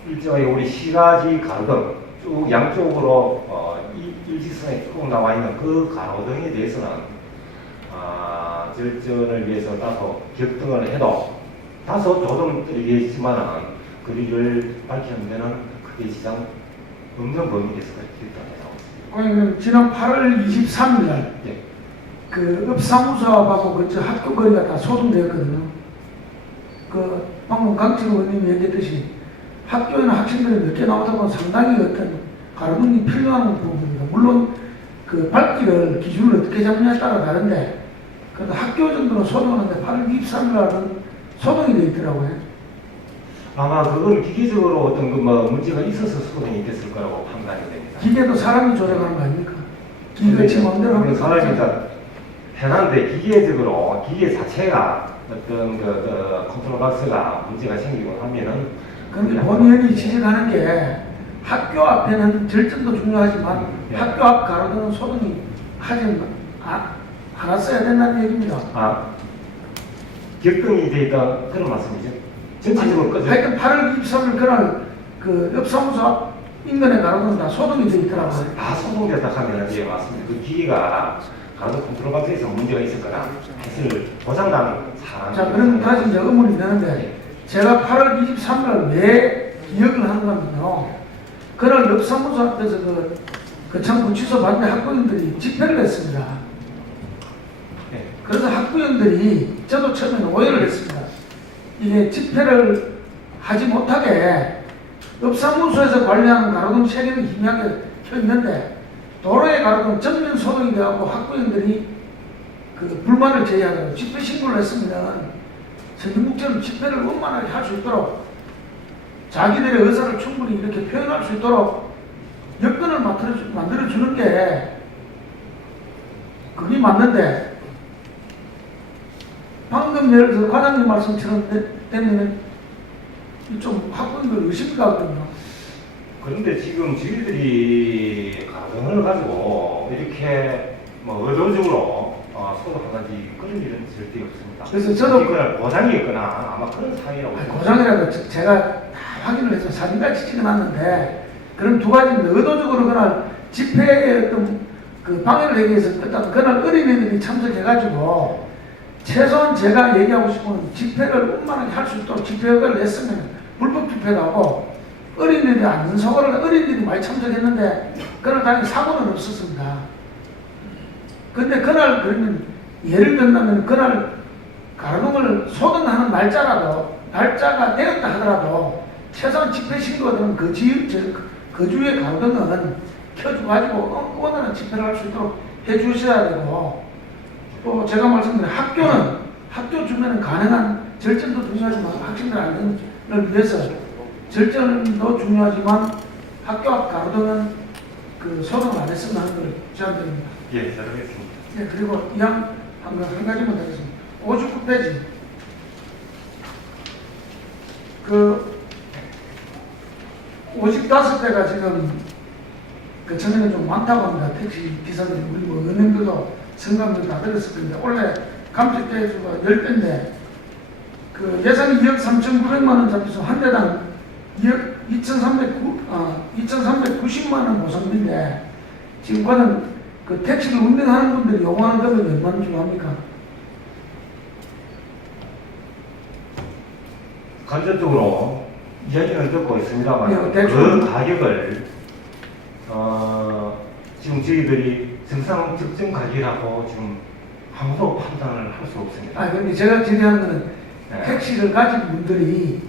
일정하게 우리 시가지 가로등 쭉 양쪽으로 일직선에 쭉 나와 있는 그 가로등에 대해서는 절전을 위해서 다소 격등을 해도 다소 조정들이겠지만은 거리를 밝히는 데는 크게 지장 없는 범위에서 격등을 해나오고 있습니다. 지난 8월 23일 날 예. 그 읍사무소하고 그저 학교 거리가 다 소등되었거든요. 그 방금 강철 의원님이 얘기했듯이 학교에는 학생들이 몇 개 나오다 보면 상당히 어떤 가로등이 필요한 부분입니다. 물론 그 밝기를 기준을 어떻게 잡느냐에 따라 다른데 그래도 학교 정도는 소등하는데 8월 23일 날은 소등이 되어 있더라고요. 아마 그건 기계적으로 어떤 뭐 문제가 있어서 소등이 됐을 거라고 판단이 됩니다. 기계도 사람이 조작하는 거 아닙니까? 기계가 제 마음대로 하면 사람이 해놨는데 기계적으로 기계 자체가 어떤 그 컨트롤 박스가 문제가 생기고 하면은 그런데 본 의원이 지적하는 게 학교 앞에는 절전도 중요하지만 네. 학교 앞 가로등은 소등이 하지 않았어야 된다는 얘기입니다. 격등이 돼 있다 그런 말씀이죠. 전체적으로 꺼져. 하여튼 8월 23일 그날 그 옆사무소 앞 인근의 가로등은 다 소등이 돼 있더라고요. 다 소송됐다 하면 예 맞습니다. 그 기기가 가로등 컨트롤 박스에서 문제가 있었거나 했을 보장당 사항. 자, 그럼 다시 이제 의문이 되는데 제가 8월 23일 왜 기억을 하는 거면요. 그날 옆사무소 앞에서 그 청구취소 반대 학부형들이 집회를 했습니다. 네. 그래서 학부형들이 저도 처음에는 오해를 했습니다. 이게 집회를 하지 못하게 읍사무소에서 관리하는 가로등 세개는 희미하게 켜 있는데 도로의 가로등 전면 소등이 되어서 학부형들이 그 불만을 제기하고 집회 신고를 했으면 전국적으로 집회를 원만하게 할 수 있도록 자기들의 의사를 충분히 이렇게 표현할 수 있도록 여건을 만들어주는 게 그게 맞는데 방금 예를 들어 과장님 말씀처럼 되면 좀 학부형들 의심이 가거든요. 그런데 지금 저희들이 가정을 가지고 이렇게 뭐 의도적으로 소송한 건지 그런 일은 절대 없습니다. 그래서 저도 그걸 보장이 있거나 아마 그런 사이라고. 고장이라도 제가 다 확인을 해서 사진까지 찍어놨는데 그런 두 가지입니다. 의도적으로 그날 집회에 어떤 그 방해를 하기 위해서 일단 그날 어린이들이 참석해가지고 최소한 제가 얘기하고 싶은 집회를 원만하게 할 수 있도록 집회를 냈으면 불법 집회도 하고 어린이들이 안전사고를 어린이들이 많이 참석했는데 그날 당연히 사고는 없었습니다. 근데 그날 그러면 예를 들면 그날 가로등을 소등하는 날짜가 되었다 하더라도 최소한 집회 신고들은 그 주의 가로등은 켜줘가지고 원하는 집회를 할 수 있도록 해주셔야 되고 또 제가 말씀드린 학교 주변은 가능한 절전도 중요하지만 학생들 안전을 위해서 절전도 중요하지만 학교 앞 가로등은 그 소등을 안 했으면 하는 걸 제안드립니다. 예, 잘 알겠습니다. 네, 그리고 이양 한 가지만 하겠습니다. 59페이지. 그 55대가 지금 그 전에는 좀 많다고 합니다. 택시 기사들이 우리 뭐 은행들도 성감들 다 들었을 건데 원래 감축 대수가 10배인데 그 예산이 2억 3,900만 원 잡혀서 한 대당 2억 2,390만 원 보상인데 지금 과연 그 택시를 운행하는 분들이 요구하는 금액이 얼마나 중요합니까? 간접적으로 이야기는 듣고 있습니다만 네, 그 가격을 지금 저희들이 정상 적정 가격이라고 지금 아무도 판단을 할 수 없습니다. 근데 제가 질의하는 거는 네. 택시를 가진 분들이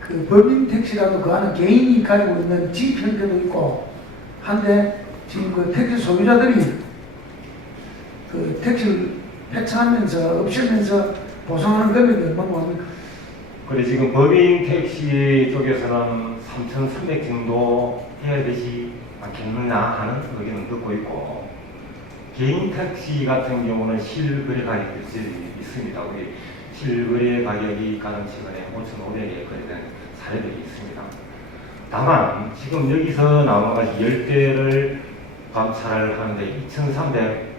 그 법인 택시라도 그 안에 개인이 가지고 있는 집 형태도 있고 한데 지금 그 택시 소유자들이 그 택시를 폐차하면서 없애면서 보상하는 금액이 얼마나 합니까? 그래 지금 법인 택시 쪽에서는 3,300 정도 해야 되지 않겠느냐 하는 의견을 듣고 있고 개인 택시 같은 경우는 실거래 가격이 있습니다. 우리 실거래 가격이 가장 최근에 5,500에 거래된 사례들이 있습니다. 다만 지금 여기서 나오는 것이 10대를 감찰을 하는데 2,300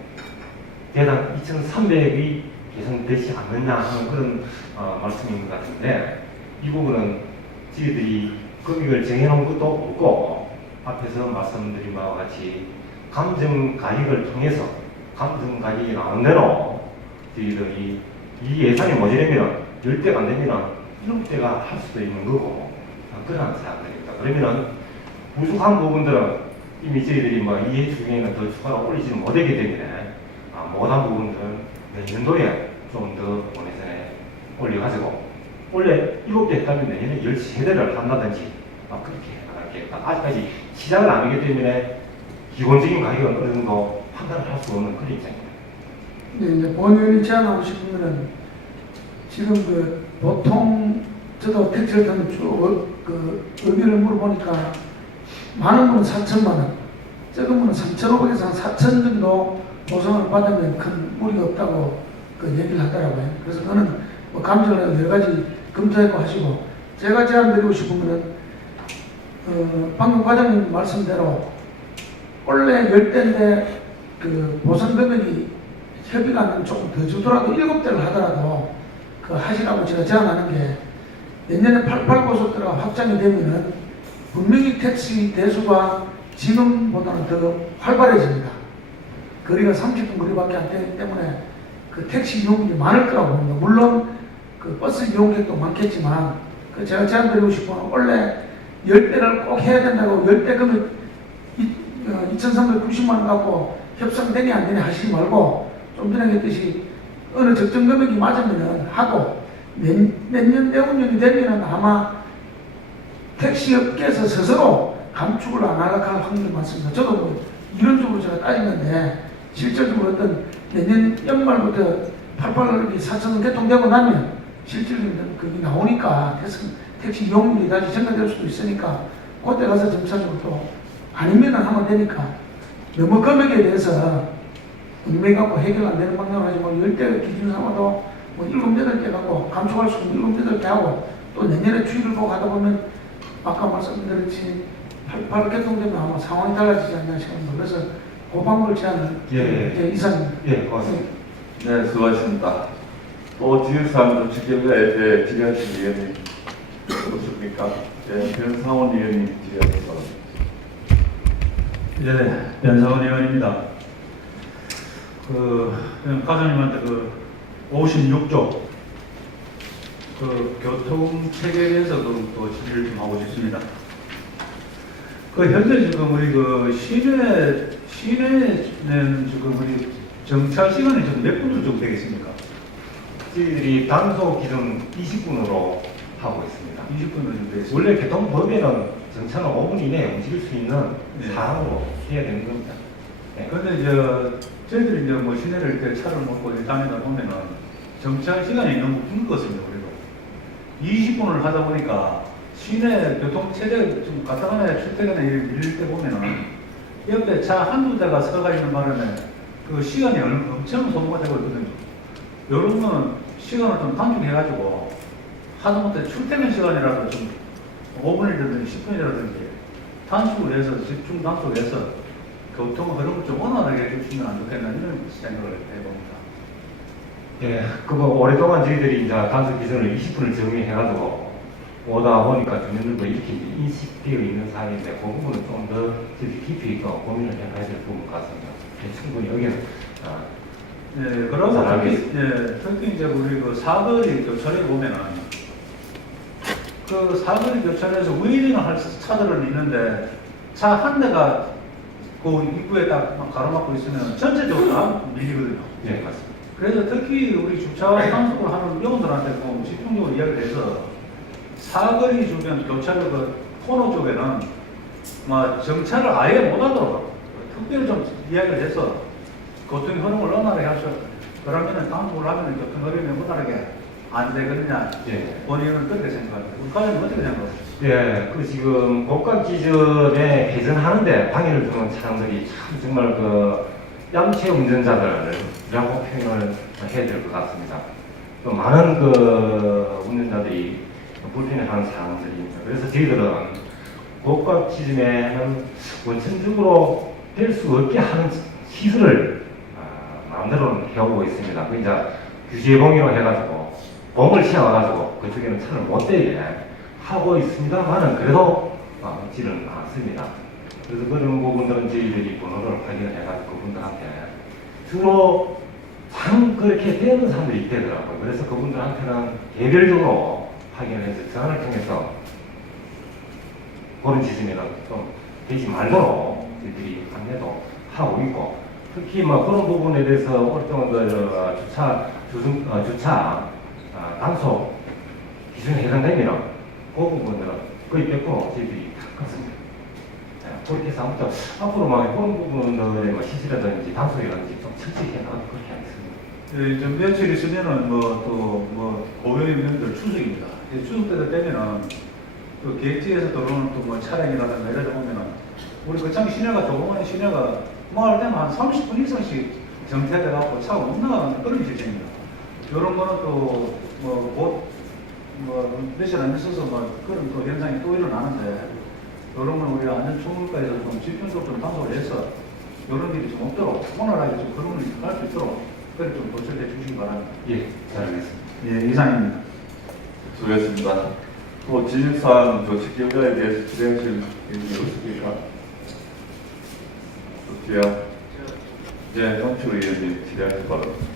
대당 2,300이 개선되지 않느냐 하는 그런 말씀인 것 같은데 이 부분은 저희들이 금액을 정해놓은 것도 없고 앞에서 말씀드린 바와 같이 감정 가격을 통해서 감정 가격이 나온 대로 저희들이 이 예산이 모자라면 10대가 안 되면 7대가 할 수도 있는 거고 그런 사항들입니다. 그러면은 부족한 부분들은 이미 저희들이 뭐 이해 중에는 더 추가로 올리지 못하기 때문에 못한 부분들은 내년도에 좀 더 본회선에 올려가지고 원래 7대 했다면 내년에 13대를 한다든지 그렇게 나갈게 아직까지 시작을 안 하기 때문에 기본적인 가격은 어느 정도 판단을 할 수 없는 그런 입장입니다. 네, 이제 본 의원이 제안하고 싶은 거는 지금 그 보통 저도 택시를 타면 그 의견을 물어보니까 많은 분은 4천만 원, 적은 분은 3,500에서 한 4천 정도 보상을 받으면 큰 무리가 없다고 그 얘기를 하더라고요. 그래서 저는 뭐 감정을 여러 가지 검토했고 하시고 제가 제안드리고 싶은 거는 방금 과장님 말씀대로 원래 10대인데 그 보상 금액이 협의가 조금 더 주더라도 7대를 하더라도 그 하시라고 제가 제안하는 게 내년에 88고속도로가 확장이 되면은 분명히 택시 대수가 지금보다는 더 활발해집니다. 거리가 30분 거리밖에 안 되기 때문에 그 택시 이용객이 많을 거라고 봅니다. 물론 그 버스 이용객도 많겠지만 그 제가 제안드리고 싶은 건 원래 10대를 꼭 해야 된다고 10대 금액 2,390만 원 갖고 협상되냐 안 되냐 하시지 말고 좀 전에 했듯이 어느 적정 금액이 맞으면은 하고 몇 년 내후년이 되면은 아마 택시업계에서 스스로 감축을 안 하려고 할 확률이 많습니다. 저도 뭐 이론적으로 제가 따지는데 실질적으로 어떤 내년 연말부터 88이 4,000원 개통되고 나면 실질적으로 그게 나오니까 택시 이용률이 다시 증가될 수도 있으니까 그때 가서 점차적으로 또 아니면은 하면 되니까 너무 금액에 대해서 얽매 갖고 해결 안 되는 방향으로 하지 뭐 10대 기준 삼아도 뭐 7, 8개 갖고 감축할 수 있는 7, 8개 하고 또 내년에 추이를 보고 가다 보면 아까 말씀드렸지 88 개통되면 아마 상황이 달라지지 않나 싶습니다. 그래서 그 방법을 제안을 이상입니다. 예, 고맙습니다. 네, 수고하셨습니다. 또 지역사항 조치결과에 대해 질의하신 위원님 어떻습니까? 네, 변상원 위원님 질의하셔서. 네, 변상원 의원입니다. 과장님한테 56조 교통 체계에서 또 질의를 좀 하고 싶습니다. 현재 지금 우리 시내는 지금 우리 정차 시간이 지금 몇 분 정도 되겠습니까? 저희들이 단속 기준 20분으로 하고 있습니다. 20분 정도 되겠습니다. 원래 교통법에는 정차는 5분 이내에 움직일 수 있는 네. 사항으로 해야 되는 겁니다. 네. 그런데 저희들이 뭐 시내를 이렇게 차를 몰고 다니다 보면은 정차 시간이 너무 긴 것 같습니다. 그리고 20분을 하다 보니까 시내 교통 체제 좀 가다가 출퇴근에 밀릴 때 보면은 옆에 차 한두 대가 서가 있는 바람에 그 시간이 엄청 소모가 되고 있거든요. 이런 거는 시간을 좀 단축해가지고 하다못해 출퇴근 시간이라도 좀 5분이라든지 10분이라든지 단축을 해서 집중 단속해서 교통 흐름을 좀 원활하게 해주시면 안 좋겠나 이런 생각을 해봅니다. 예, 그거 오랫동안 저희들이 이제 단속 기준을 20분을 정의해가지고 오다 보니까 주민들도 이렇게 인식되어 있는 사항인데 그 부분은 좀 더 깊이 있고 고민을 해봐야 될 부분 같습니다. 예, 충분히 여기는 네, 그러고 특히 이제 우리 그 사거리 교차로에 보면은 그 사거리 교차로에서 우회전을 할 차들은 있는데 차 한 대가 그 입구에 딱 가로막고 있으면 전체적으로 다 밀리거든요. 예, 맞습니다. 그래서 특히 우리 주차 단속을 하는 요원들한테 좀 집중적으로 이야기를 해서 사거리 주변 교차로 그 코너 쪽에는 정차를 아예 못하도록 특별히 좀 이야기를 해서 교통 흐름을 원활하게 하셔. 그러면은 단속을 하면은 교통 흐름이 원활하게 안 되거든요. 예. 본인은 그렇게 생각합니다. 우리 과장님 어떻게 생각하세요? 예, 그 지금 고가 기준에 개선하는데 방해를 주는 차량들이 참 정말 그 얌체 운전자들을 라고 표현을 해야 될 것 같습니다. 또 많은 그 운전자들이 불편해하는 사항들입니다. 그래서 저희들은 고가 기준에는 원천적으로 될 수 없게 하는 시술을 마음대로 해오고 있습니다. 그 이제 규제 봉의로 해가지고 봉을 씌워가지고 그쪽에는 차를 못 대게 하고 있습니다만은 그래도 막지는 않습니다. 그래서 그런 부분들은 저희들이 번호를 확인해가지고 그분들한테 주로 참 그렇게 되는 사람들이 있더라고요. 그래서 그분들한테는 개별적으로 확인을 해서 전화를 통해서 그런 지점이라도 좀 되지 말도록 저희들이 안내도 하고 있고 특히 그런 부분에 대해서 어떤 주차 단속 기준에 해당되면 그 부분들은 거의 100% 저희들이 다 걷습니다. 그렇게 해서 아무튼 앞으로 그런 부분들의 시설이라든지 단속이라든지 좀 철저히 해나가도 그렇게 하겠습니다. 좀 며칠 있으면은 고위의 명절 추석입니다. 추석 때 되면은 또 계획지에서 들어오는 또 차량이라든가 이러다 보면은 우리 거창 시내가 조그마한 시내가 할 때는 한 30분 이상씩 정체돼갖고 차가 못 나가는 그런 실정입니다. 이런 거는 또 곧 며칠 안 있어서 그런 또 현상이 또 일어나는데 이런 건 우리가 안전총무과에서 좀 집중적으로 좀 단속을 해서 이런 일이 좀 없도록 원활하게 좀 그런 일이 할 수 있도록 그걸 좀 노력해 주시기 바랍니다. 예, 잘하겠습니다. 예, 이상입니다. 수고했습니다. 또 지식사항 조치 결과에 대해서 질의하실 의견이 없습니까? 없지요? 네, 형철 의원님 질의하실 바랍니다.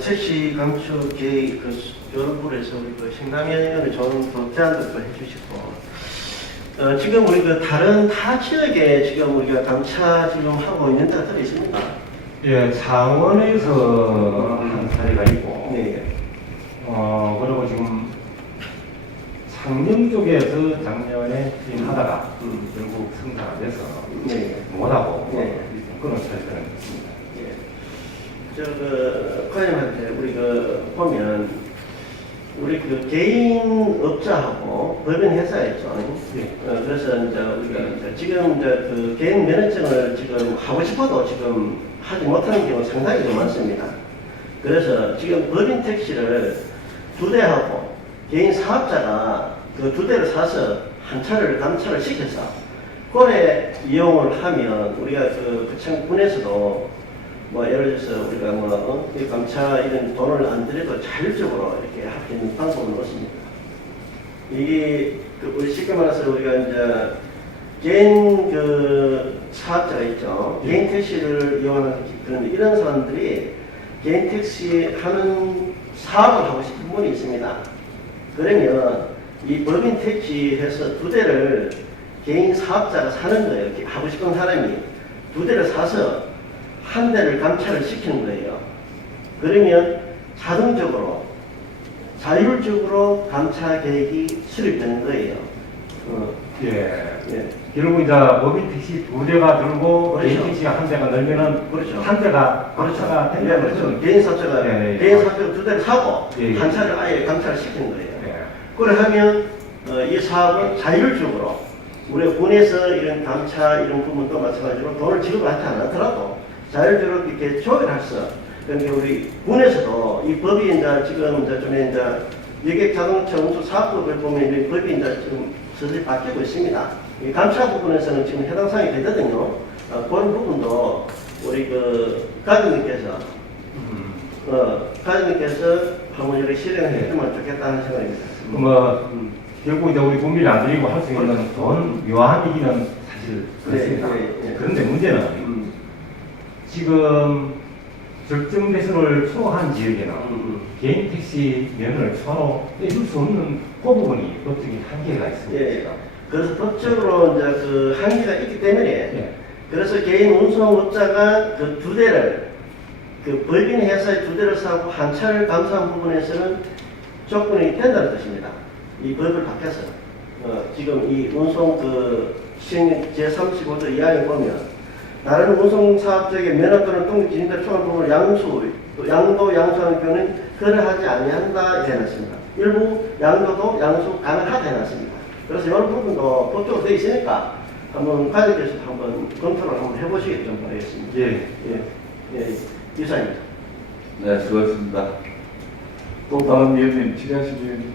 채시 감축 계획 여러 부에서 우리 신남위원회 좋은 제안들도 해주시고 지금 우리 다른 타 지역에 지금 우리가 감차 지금 하고 있는 데가 더 있습니다. 예, 창원에서 한 사례가 있고, 네. 그리고 지금 창녕 쪽에서 작년에 투입하다가 결국 성사가 돼서 네. 못하고 네. 그런 사례가 있습니다. 과장님한테 우리 보면 우리 개인 업자하고 법인 회사 있죠. 네. 그래서 이제 우리가 이제 지금 이제 개인 면허증을 지금 하고 싶어도 지금 하지 못하는 경우가 상당히 많습니다. 그래서 지금 법인 택시를 2대하고 개인 사업자가 그 2대를 사서 한 차를 감차를 시켜서 꼴에 이용을 하면 우리가 구청군에서도 예를 들어서 우리가 이 감차 이런 돈을 안 들여도 자율적으로 이렇게 할 수 있는 방법을 놓습니다. 이게 우리 쉽게 말해서 우리가 이제 개인 사업자가 있죠. 개인 택시를 이용하는 그런 이런 사람들이 개인 택시 하는 사업을 하고 싶은 분이 있습니다. 그러면 이 법인 택시 해서 2대를 개인 사업자가 사는 거예요. 하고 싶은 사람이 2대를 사서 한 대를 감차를 시키는 거예요. 그러면 자동적으로 자율적으로 감차 계획이 수립되는 거예요. 예. 예. 결국 이제 법인 택시 2대가 들고 그렇죠. 개인 택시가 한 대가 늘면은 그렇죠. 한 대가 감차가 예, 된다는 그렇죠. 거죠. 개인 사업자가 예, 예. 개인 사업자가 2대를 사고 예, 예. 한 차를 아예 감차를 시키는 거예요. 예. 그래 하면 이 사업은 자율적으로 우리 군에서 이런 감차 이런 부분도 마찬가지로 돈을 지급하지 않더라도 자율적으로 이렇게 조율해서 그러니까 우리 군에서도 이 법이 이제 지금 이제 좀 이제 여객 자동차 운수 사업법을 보면 이 법이 이제 지금 서서히 바뀌고 있습니다. 이 감차 부분에서는 지금 해당 사항이 되거든요. 그런 부분도 우리 가족님께서 가족님께서 한번 이렇게 실행을 했으면 좋겠다는 생각입니다. 결국 이제 우리 국민이 안 드리고 할 수 있는 돈 묘함이기는 사실 그렇습니다. 네. 그런데 문제는 지금 적정 배수를 초과한 지역에는 개인 택시 면허를 추가로 떼줄 수 없는 그 부분이 법적인 한계가 있습니다. 예. 그래서 법적으로 이제 한계가 있기 때문에 예. 그래서 개인 운송업자가 2대를 법인 회사의 2대를 사고 한 차를 감사한 부분에서는 조건이 된다는 뜻입니다. 이 법을 바뀌어서 지금 이 운송 시행 제35조 2항에 보면 다른 운송사업자에게 면허 또는 등록 진입자 초과 부분을 양수하는 경우는 거래하지 아니한다 이렇게 해놨습니다. 일부 양도도 양수 가능하다 해놨습니다. 그래서 이런 부분도 법적으로 되어 있으니까 한번 과장님께서 한번 검토를 한번 해보시길 좀 바라겠습니다. 예. 이사입니다. 네, 수고하셨습니다. 또 다른 위원님 질의하실 의견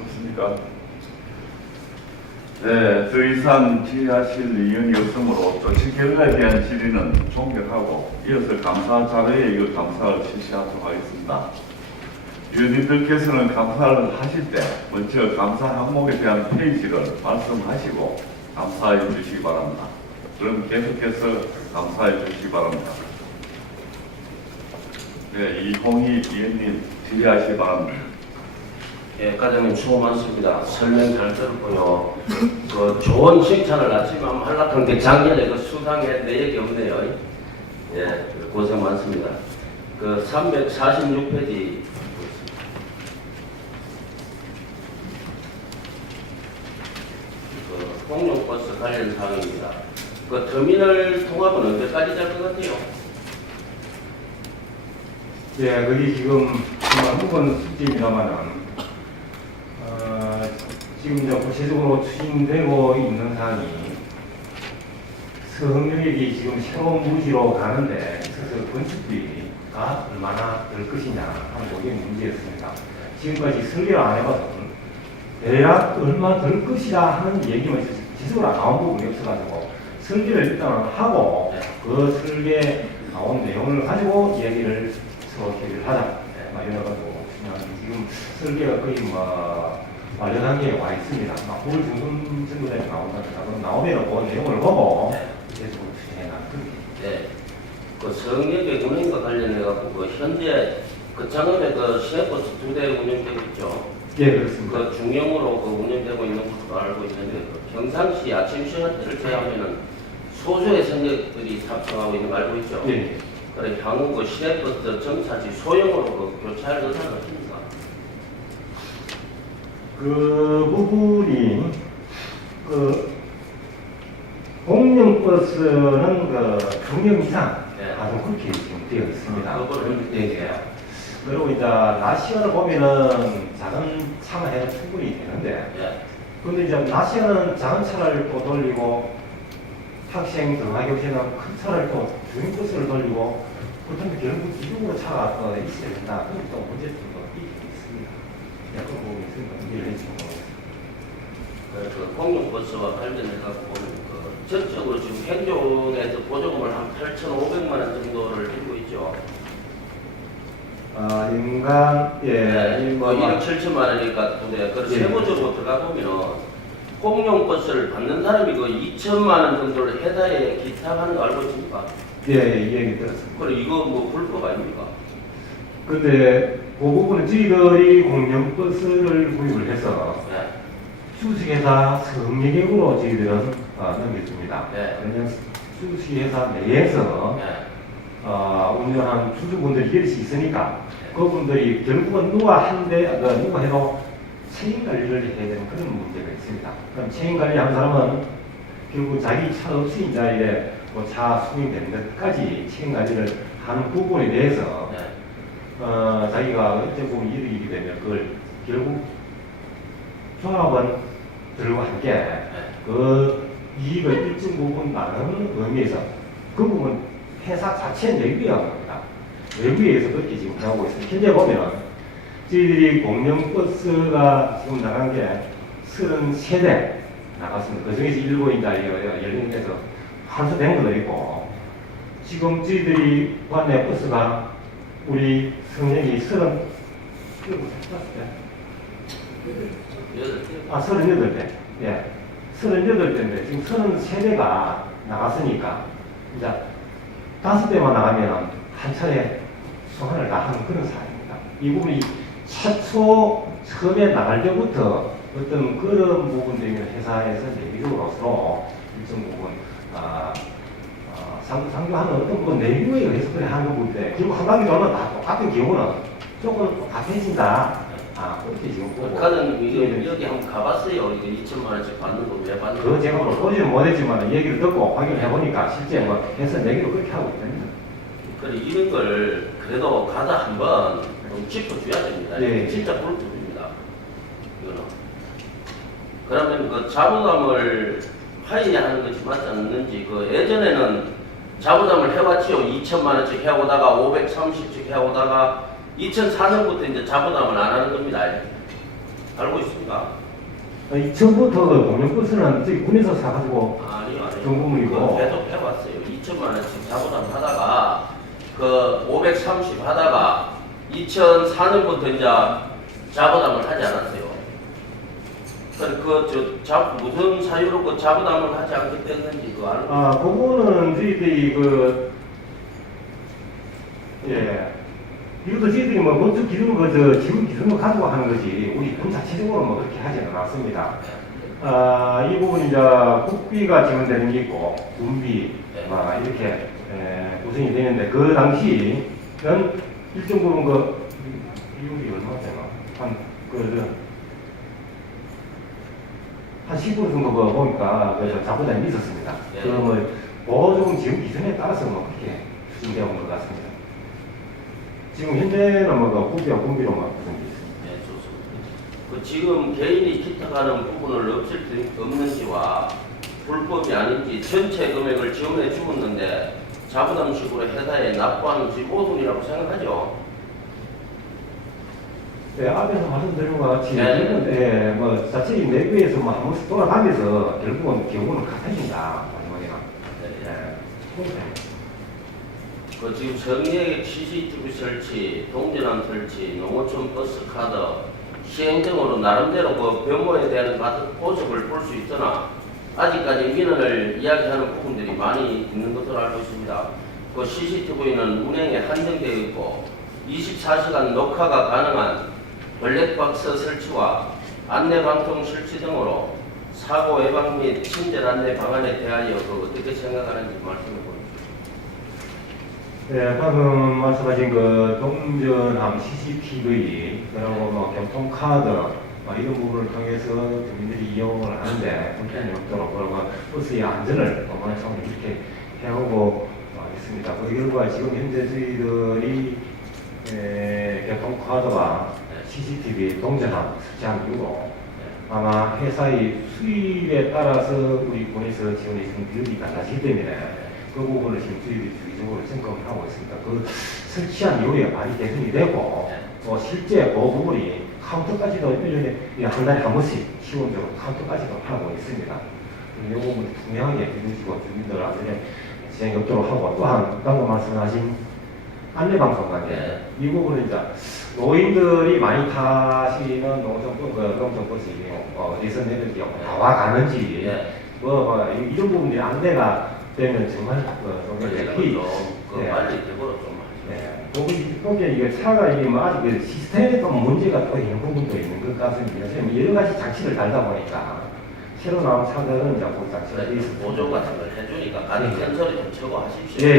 없습니까? 네, 더 이상 질의하실 의견이 없으므로 조치 결과에 대한 질의는 종결하고 이어서 감사 자료에 이거 감사를 실시하도록 하겠습니다. 위원님들께서는 감사를 하실 때 먼저 감사 항목에 대한 페이지를 말씀하시고 감사해 주시기 바랍니다. 그럼 계속해서 감사해 주시기 바랍니다. 네, 이홍희 위원님 질의하시기 바랍니다. 예, 과장님 수고 많습니다. 설명 잘 들었고요. 좋은 칭찬을 아침에 하려는데 작년에 수당에 내역이 없네요. 예, 고생 많습니다. 346페이지 공용버스 관련 사항입니다. 터미널 통합은 언제까지 될 것 같아요? 예, 그게 지금 정말 한번 숙제입니다만은 지금 이제 구체적으로 추진되고 있는 사항이 서흥역이 지금 새로운 부지로 가는데 있어서 건축비 얼마나 될 것이냐 하는 게 문제였습니다. 지금까지 설계를 안 해봐서 대략 얼마 될 것이라 하는 얘기만 지속으로 나온 부분이 없어가지고 설계를 일단 하고 그 설계 나온 내용을 가지고 얘기를 서로 협의를 하자. 이래가지고 지금 설계가 거의 완료한 게 와 있습니다. 올 정도 되면 나온다니까. 그럼 나오면 그 내용을 보고 계속 추진해나. 네. 그 성역의 운행과 관련해갖고 그 현재 그 작업에 그 시내버스 2대 운영되고 있죠. 예, 그렇습니다. 그 중형으로 그 운영되고 있는 것으로 알고 있는데 그 평상시 아침 시간대를 제외하면은 소수의 성역들이 탑승하고 있는 거 알고 있죠. 예. 그래 향후 그 시내버스 정차시 소형으로 그 교체할 의사는 없습니까? 그 부분이 그 공영버스는 그 중형 이상 아주 그렇게 지금 되어 있습니다. 그거를 예. 그리고 이제 낮 시간을 보면은 작은 차만 해도 충분히 되는데, 예. 근데 이제 낮 시간은 작은 차를 또 돌리고 학생 등하교 시에는 큰 차를 또 중형버스를 돌리고 그렇다면 결국 이쪽으로 차가 또 있어야 된다. 그런 또 문제점도 있습니다. 그 부분이 있으니까 이해를 해주시고. 그 공용버스와 관련해갖고 그 전적으로 지금 행정에서 보조금을 한 8,500만 원 정도를 들고 있죠. 인간, 예, 뭐 1억 7천만 원이니까 근데 그 세부적으로 들어가 보면은 공용버스를 받는 사람이 그 2천만 원 정도를 회사에 기탁하는 거 알고 있습니까? 예, 이 얘기 들었습니다. 그래 이거 뭐 불법 아닙니까? 근데 그 부분은 저희들이 공영버스를 구입을 해서 네. 수식회사 성리객으로 저희들은 넘겼습니다. 네. 그러면 수식회사 내에서 네. 운전한 주주분들이 이길 수 있으니까 그분들이 결국은 누가 누가 해도 책임 관리를 해야 되는 그런 문제가 있습니다. 그럼 책임 관리한 사람은 결국 자기 차 없이 이제 이래 차 수행되는 것까지 책임 관리를 하는 부분에 대해서 네. 자기가 어째 보면 이득이 되면 그걸 결국 종합원들과 함께 그 이익을 일정 부분 나누는 의미에서 그 부분 회사 자체 내부에 합니다. 내부에서 그렇게 지금 하고 있습니다. 현재 보면 저희들이 공영버스가 지금 나간 게 33대 나갔습니다. 그 중에서 일부 이제 열린데서 환수된 것도 있고 지금 저희들이 관내 버스가 우리 성역이 38대. 예. 38대인데 지금 33대가 나갔으니까 이제 5대만 나가면 한 차례 소환을 다 하는 그런 사안입니다. 이 부분이 최초 처음에 나갈 때부터 어떤 그런 부분들이 회사에서 내부로서 일정 부분 상주하는 어떤 부분 내부에 의해서 그래 하는 부분인데 결국 한 바퀴 돌면 다 똑같은 경우는 조금 똑같아진다. 그렇게 지금 보고. 북한은 이거 여기 한번 가봤어요. 이거 2천만 원씩 받는 거 왜 받는 그거 제가 보지는 못했지만 얘기를 듣고 확인을 해보니까 실제 해서 내기도 그렇게 하고 있답니다. 그래 이런 걸 그래도 가다 한번 좀 짚어줘야 됩니다. 예. 진짜 불법입니다. 이거는. 그러면 그 자부담을 화해하는 것이 맞지 않는지 그 예전에는 자부담을 해왔지요. 2천만 원씩 해오다가 530씩 해오다가 2004년부터 이제 자부담을 안 하는 겁니다. 알고 있습니까? 처음부터 공영버스는 저기 군에서 사가지고 아니요. 정부물이고 계속 해왔어요. 2천만 원씩 자부담 하다가 그 530 하다가 2004년부터 이제 자부담을 하지 않았어요. 무슨 사유로 그 자부담을 하지 않게 됐는지 그거 알고 그거는 저희들이 이것도 저희들이 건축 기준을 지금 기준을 가지고 하는 거지 우리 군 자체적으로 그렇게 하지는 않습니다. 이 부분 이제 국비가 지원되는 게 있고 군비 이렇게 구성이 되는데 그 당시는 일정 부분 비용이 얼마 되나 한 10% 정도 보니까 자부담이 있었습니다. 보조금 지금 기준에 따라서 그렇게 추진되어 온 것 같습니다. 지금 현재는 국비와 군비로 구성되어 있습니다. 네, 좋습니다. 그 지금 개인이 기탁하는 부분을 없앨 수 없는지와 불법이 아닌지 전체 금액을 지원해 주었는데 자부담식으로 회사에 납부하는 모순이라고 생각하죠. 네, 앞에서 말씀드린 것 같이 네. 네, 뭐 자체의 내부에서 뭐 한 번씩 돌아가면서 결국은 경우는 같아진다 마지막에는. 그 지금 정의역의 CCTV 설치, 동전함 설치, 농어촌 버스 카드 시행 등으로 나름대로 그 변모에 대한 모습을 볼 수 있으나 아직까지 민원을 이야기하는 부분들이 많이 있는 것으로 알고 있습니다. 그 CCTV는 운행에 한정되어 있고 24시간 녹화가 가능한 블랙박스 설치와 안내방통 설치 등으로 사고 예방 및 친절 안내 방안에 대하여 어떻게 생각하는지 말씀해 보십시오. 네, 방금 말씀하신 그 동전함 CCTV 그리고 뭐 교통카드 뭐 이런 부분을 통해서 주민들이 이용을 하는데 불편이 없도록 그리고 버스의 안전을 어머니처럼 이렇게 해오고 있습니다. 그 결과 지금 현재 저희들이 교통카드와 CCTV 동전함 설치한 이후로 아마 회사의 수입에 따라서 우리 군에서 지원해 주는 비율이 달라지기 때문에 그 부분을 지금 저희들이 주기적으로 점검을 하고 있습니다. 그 설치한 이후에 많이 개선이 되고 또 실제 그 부분이 카운터까지도 1년에 한 달에 한 번씩 시원적으로 카운터까지도 하고 있습니다. 이 부분을 분명하게 해주시고 주민들 안전에 지장이 없도록 하고 또한 방금 말씀하신 안내방송 관계 이 부분은 이제 노인들이 많이 타시는 농정버스 어디서 내는지 나와 가는지 이런 부분들이 안내가 되면 정말 빨리 되도록 좀 거기 이게 차가 이게 뭐 아직 그 시스템에 또 문제가 또 있는 부분도 있는 것 같습니다. 지금 여러 가지 장치를 달다 보니까 새로 나온 차들은 이제 그 장치가 있습니다. 보조 같은 걸 해주니까 가는 견소리 좀 적어 하십시오. 예,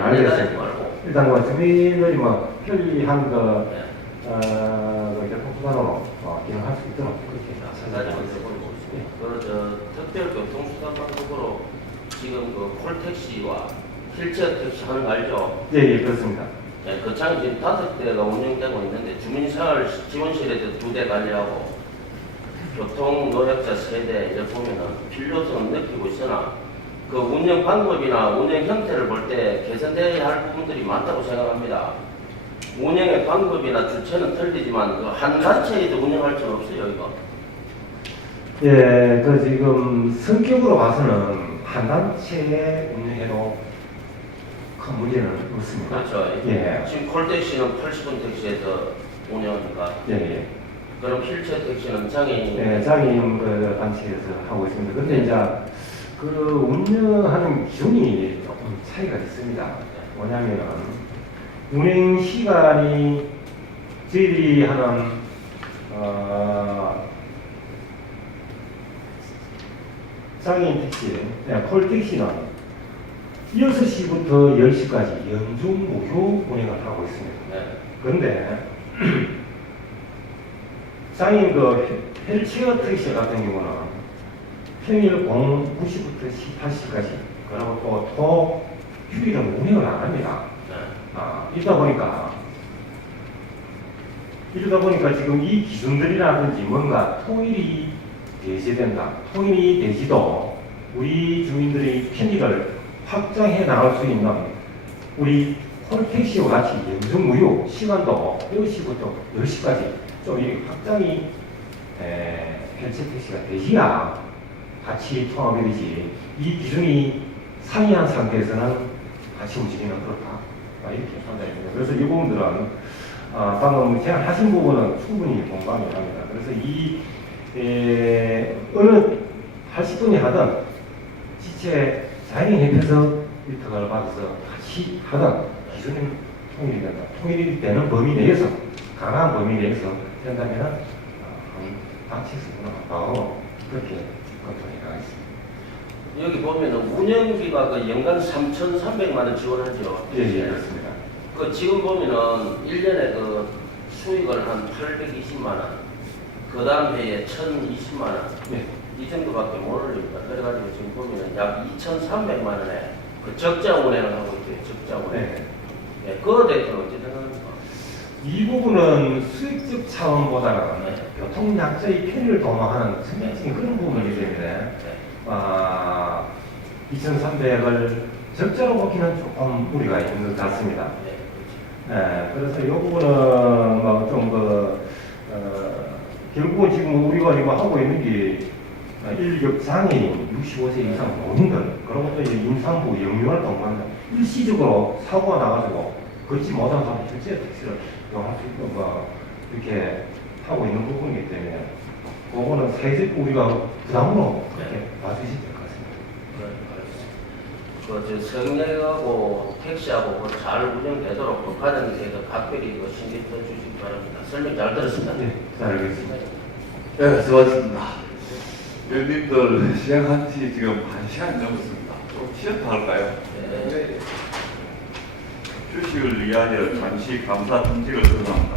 알겠습니다. 말고. 일단 뭐 주민들이 뭐 편리한 그 교통수단으로 기능할 수 있도록 그렇게 가지고 있어보고 있습니다. 그 특별 교통수단 방법으로 지금 그 콜택시와 휠체어 택시 하는 거 알죠? 예, 그렇습니다. 네, 그 장이 지금 5대가 운영되고 있는데 주민생활 지원실에도 2대 관리하고 교통 노약자 3대 이제 보면은 필요성은 느끼고 있으나 그 운영 방법이나 운영 형태를 볼 때 개선돼야 할 부분들이 많다고 생각합니다. 운영의 방법이나 주체는 틀리지만 그 한 단체에도 운영할 수는 없어요, 이거. 예, 그 지금 성격으로 봐서는 한 단체에 운영해도 큰 문제는 없습니다. 그렇죠. 예. 지금 콜택시는 80분 택시에서 운영하니까. 예. 그럼 휠체어 택시는 장애인이. 네, 장애인 그 단체에서 하고 있습니다. 근데 이제 그 운영하는 기준이 조금 차이가 있습니다. 뭐냐면은 운행 시간이 저희들이 하는 장애인 택시, 콜택시는 6시부터 10시까지 연중 무휴 운행을 하고 있습니다. 네. 그런데 장애인 그 휠체어 택시 같은 경우는 평일 9시부터 18시까지 그리고 또 휴일은 운행을 안 합니다. 이러다 보니까 지금 이 기준들이라든지 뭔가 통일이 대시된다. 통일이 되지도 우리 주민들의 편의를 확장해 나갈 수 있는 우리 콜택시와 같이 연중무휴 시간도 10시부터 10시까지 좀 이렇게 확장이 휠체어 택시가 되어야 같이 통합이 되지 이 기준이 상이한 상태에서는 같이 움직이는 그렇다. 이렇게 판단입니다. 그래서 이 부분들은 방금 제안하신 부분은 충분히 공감이 합니다. 그래서 이 어느 하실 분이 하든 지체 자연협회에서 일터를 받아서 같이 하든 기준이 통일이 된다. 통일이 되는 범위 내에서 강한 범위 내에서 된다면 단체에서 바로 그렇게 검토해 나가겠습니다. 여기 보면은 운영비가 그 연간 3,300만 원 지원하죠. 예, 그렇습니다. 그 지금 보면은 1년에 그 수익을 한 820만 원, 그 다음 해에 1,020만 원, 예. 이 정도밖에 못 올립니다. 그래가지고 지금 보면은 약 2,300만 원에 그 적자 운행을 하고 있어요. 적자 운행. 네. 예, 그거에 대해서는 어떻게 생각합니까? 이 부분은 수익적 차원보다는 교통약자의 편의를 도모하는 전략적인 그런 부분이기 때문에 2,300을 적자로 보기는 조금 무리가 있는 것 같습니다. 네. 그래서 이 부분은 결국은 지금 우리가 이거 하고 있는 게 인력 장애인 65세 이상 노인들 그리고 또 이제 임산부 영유아 동반자 일시적으로 사고가 나가지고 걷지 못한 사람 실제 택시를 이용할 수 있는 이렇게 하고 있는 부분이기 때문에 그거는 사회적 우리가 부담으로 그렇게 봐주시면 될 것 같습니다. 그 성역하고 택시하고 잘 운영되도록 법화장에서 각별히 신경 써주시기 바랍니다. 설명 잘 들었습니다. 네, 잘 알겠습니다. 네, 수고하셨습니다. 의원님들 시작한 지 지금 1시간 넘었습니다. 좀 쉬었다 할까요? 네. 휴식을 위하여 잠시 감사 통직을 선언합니다.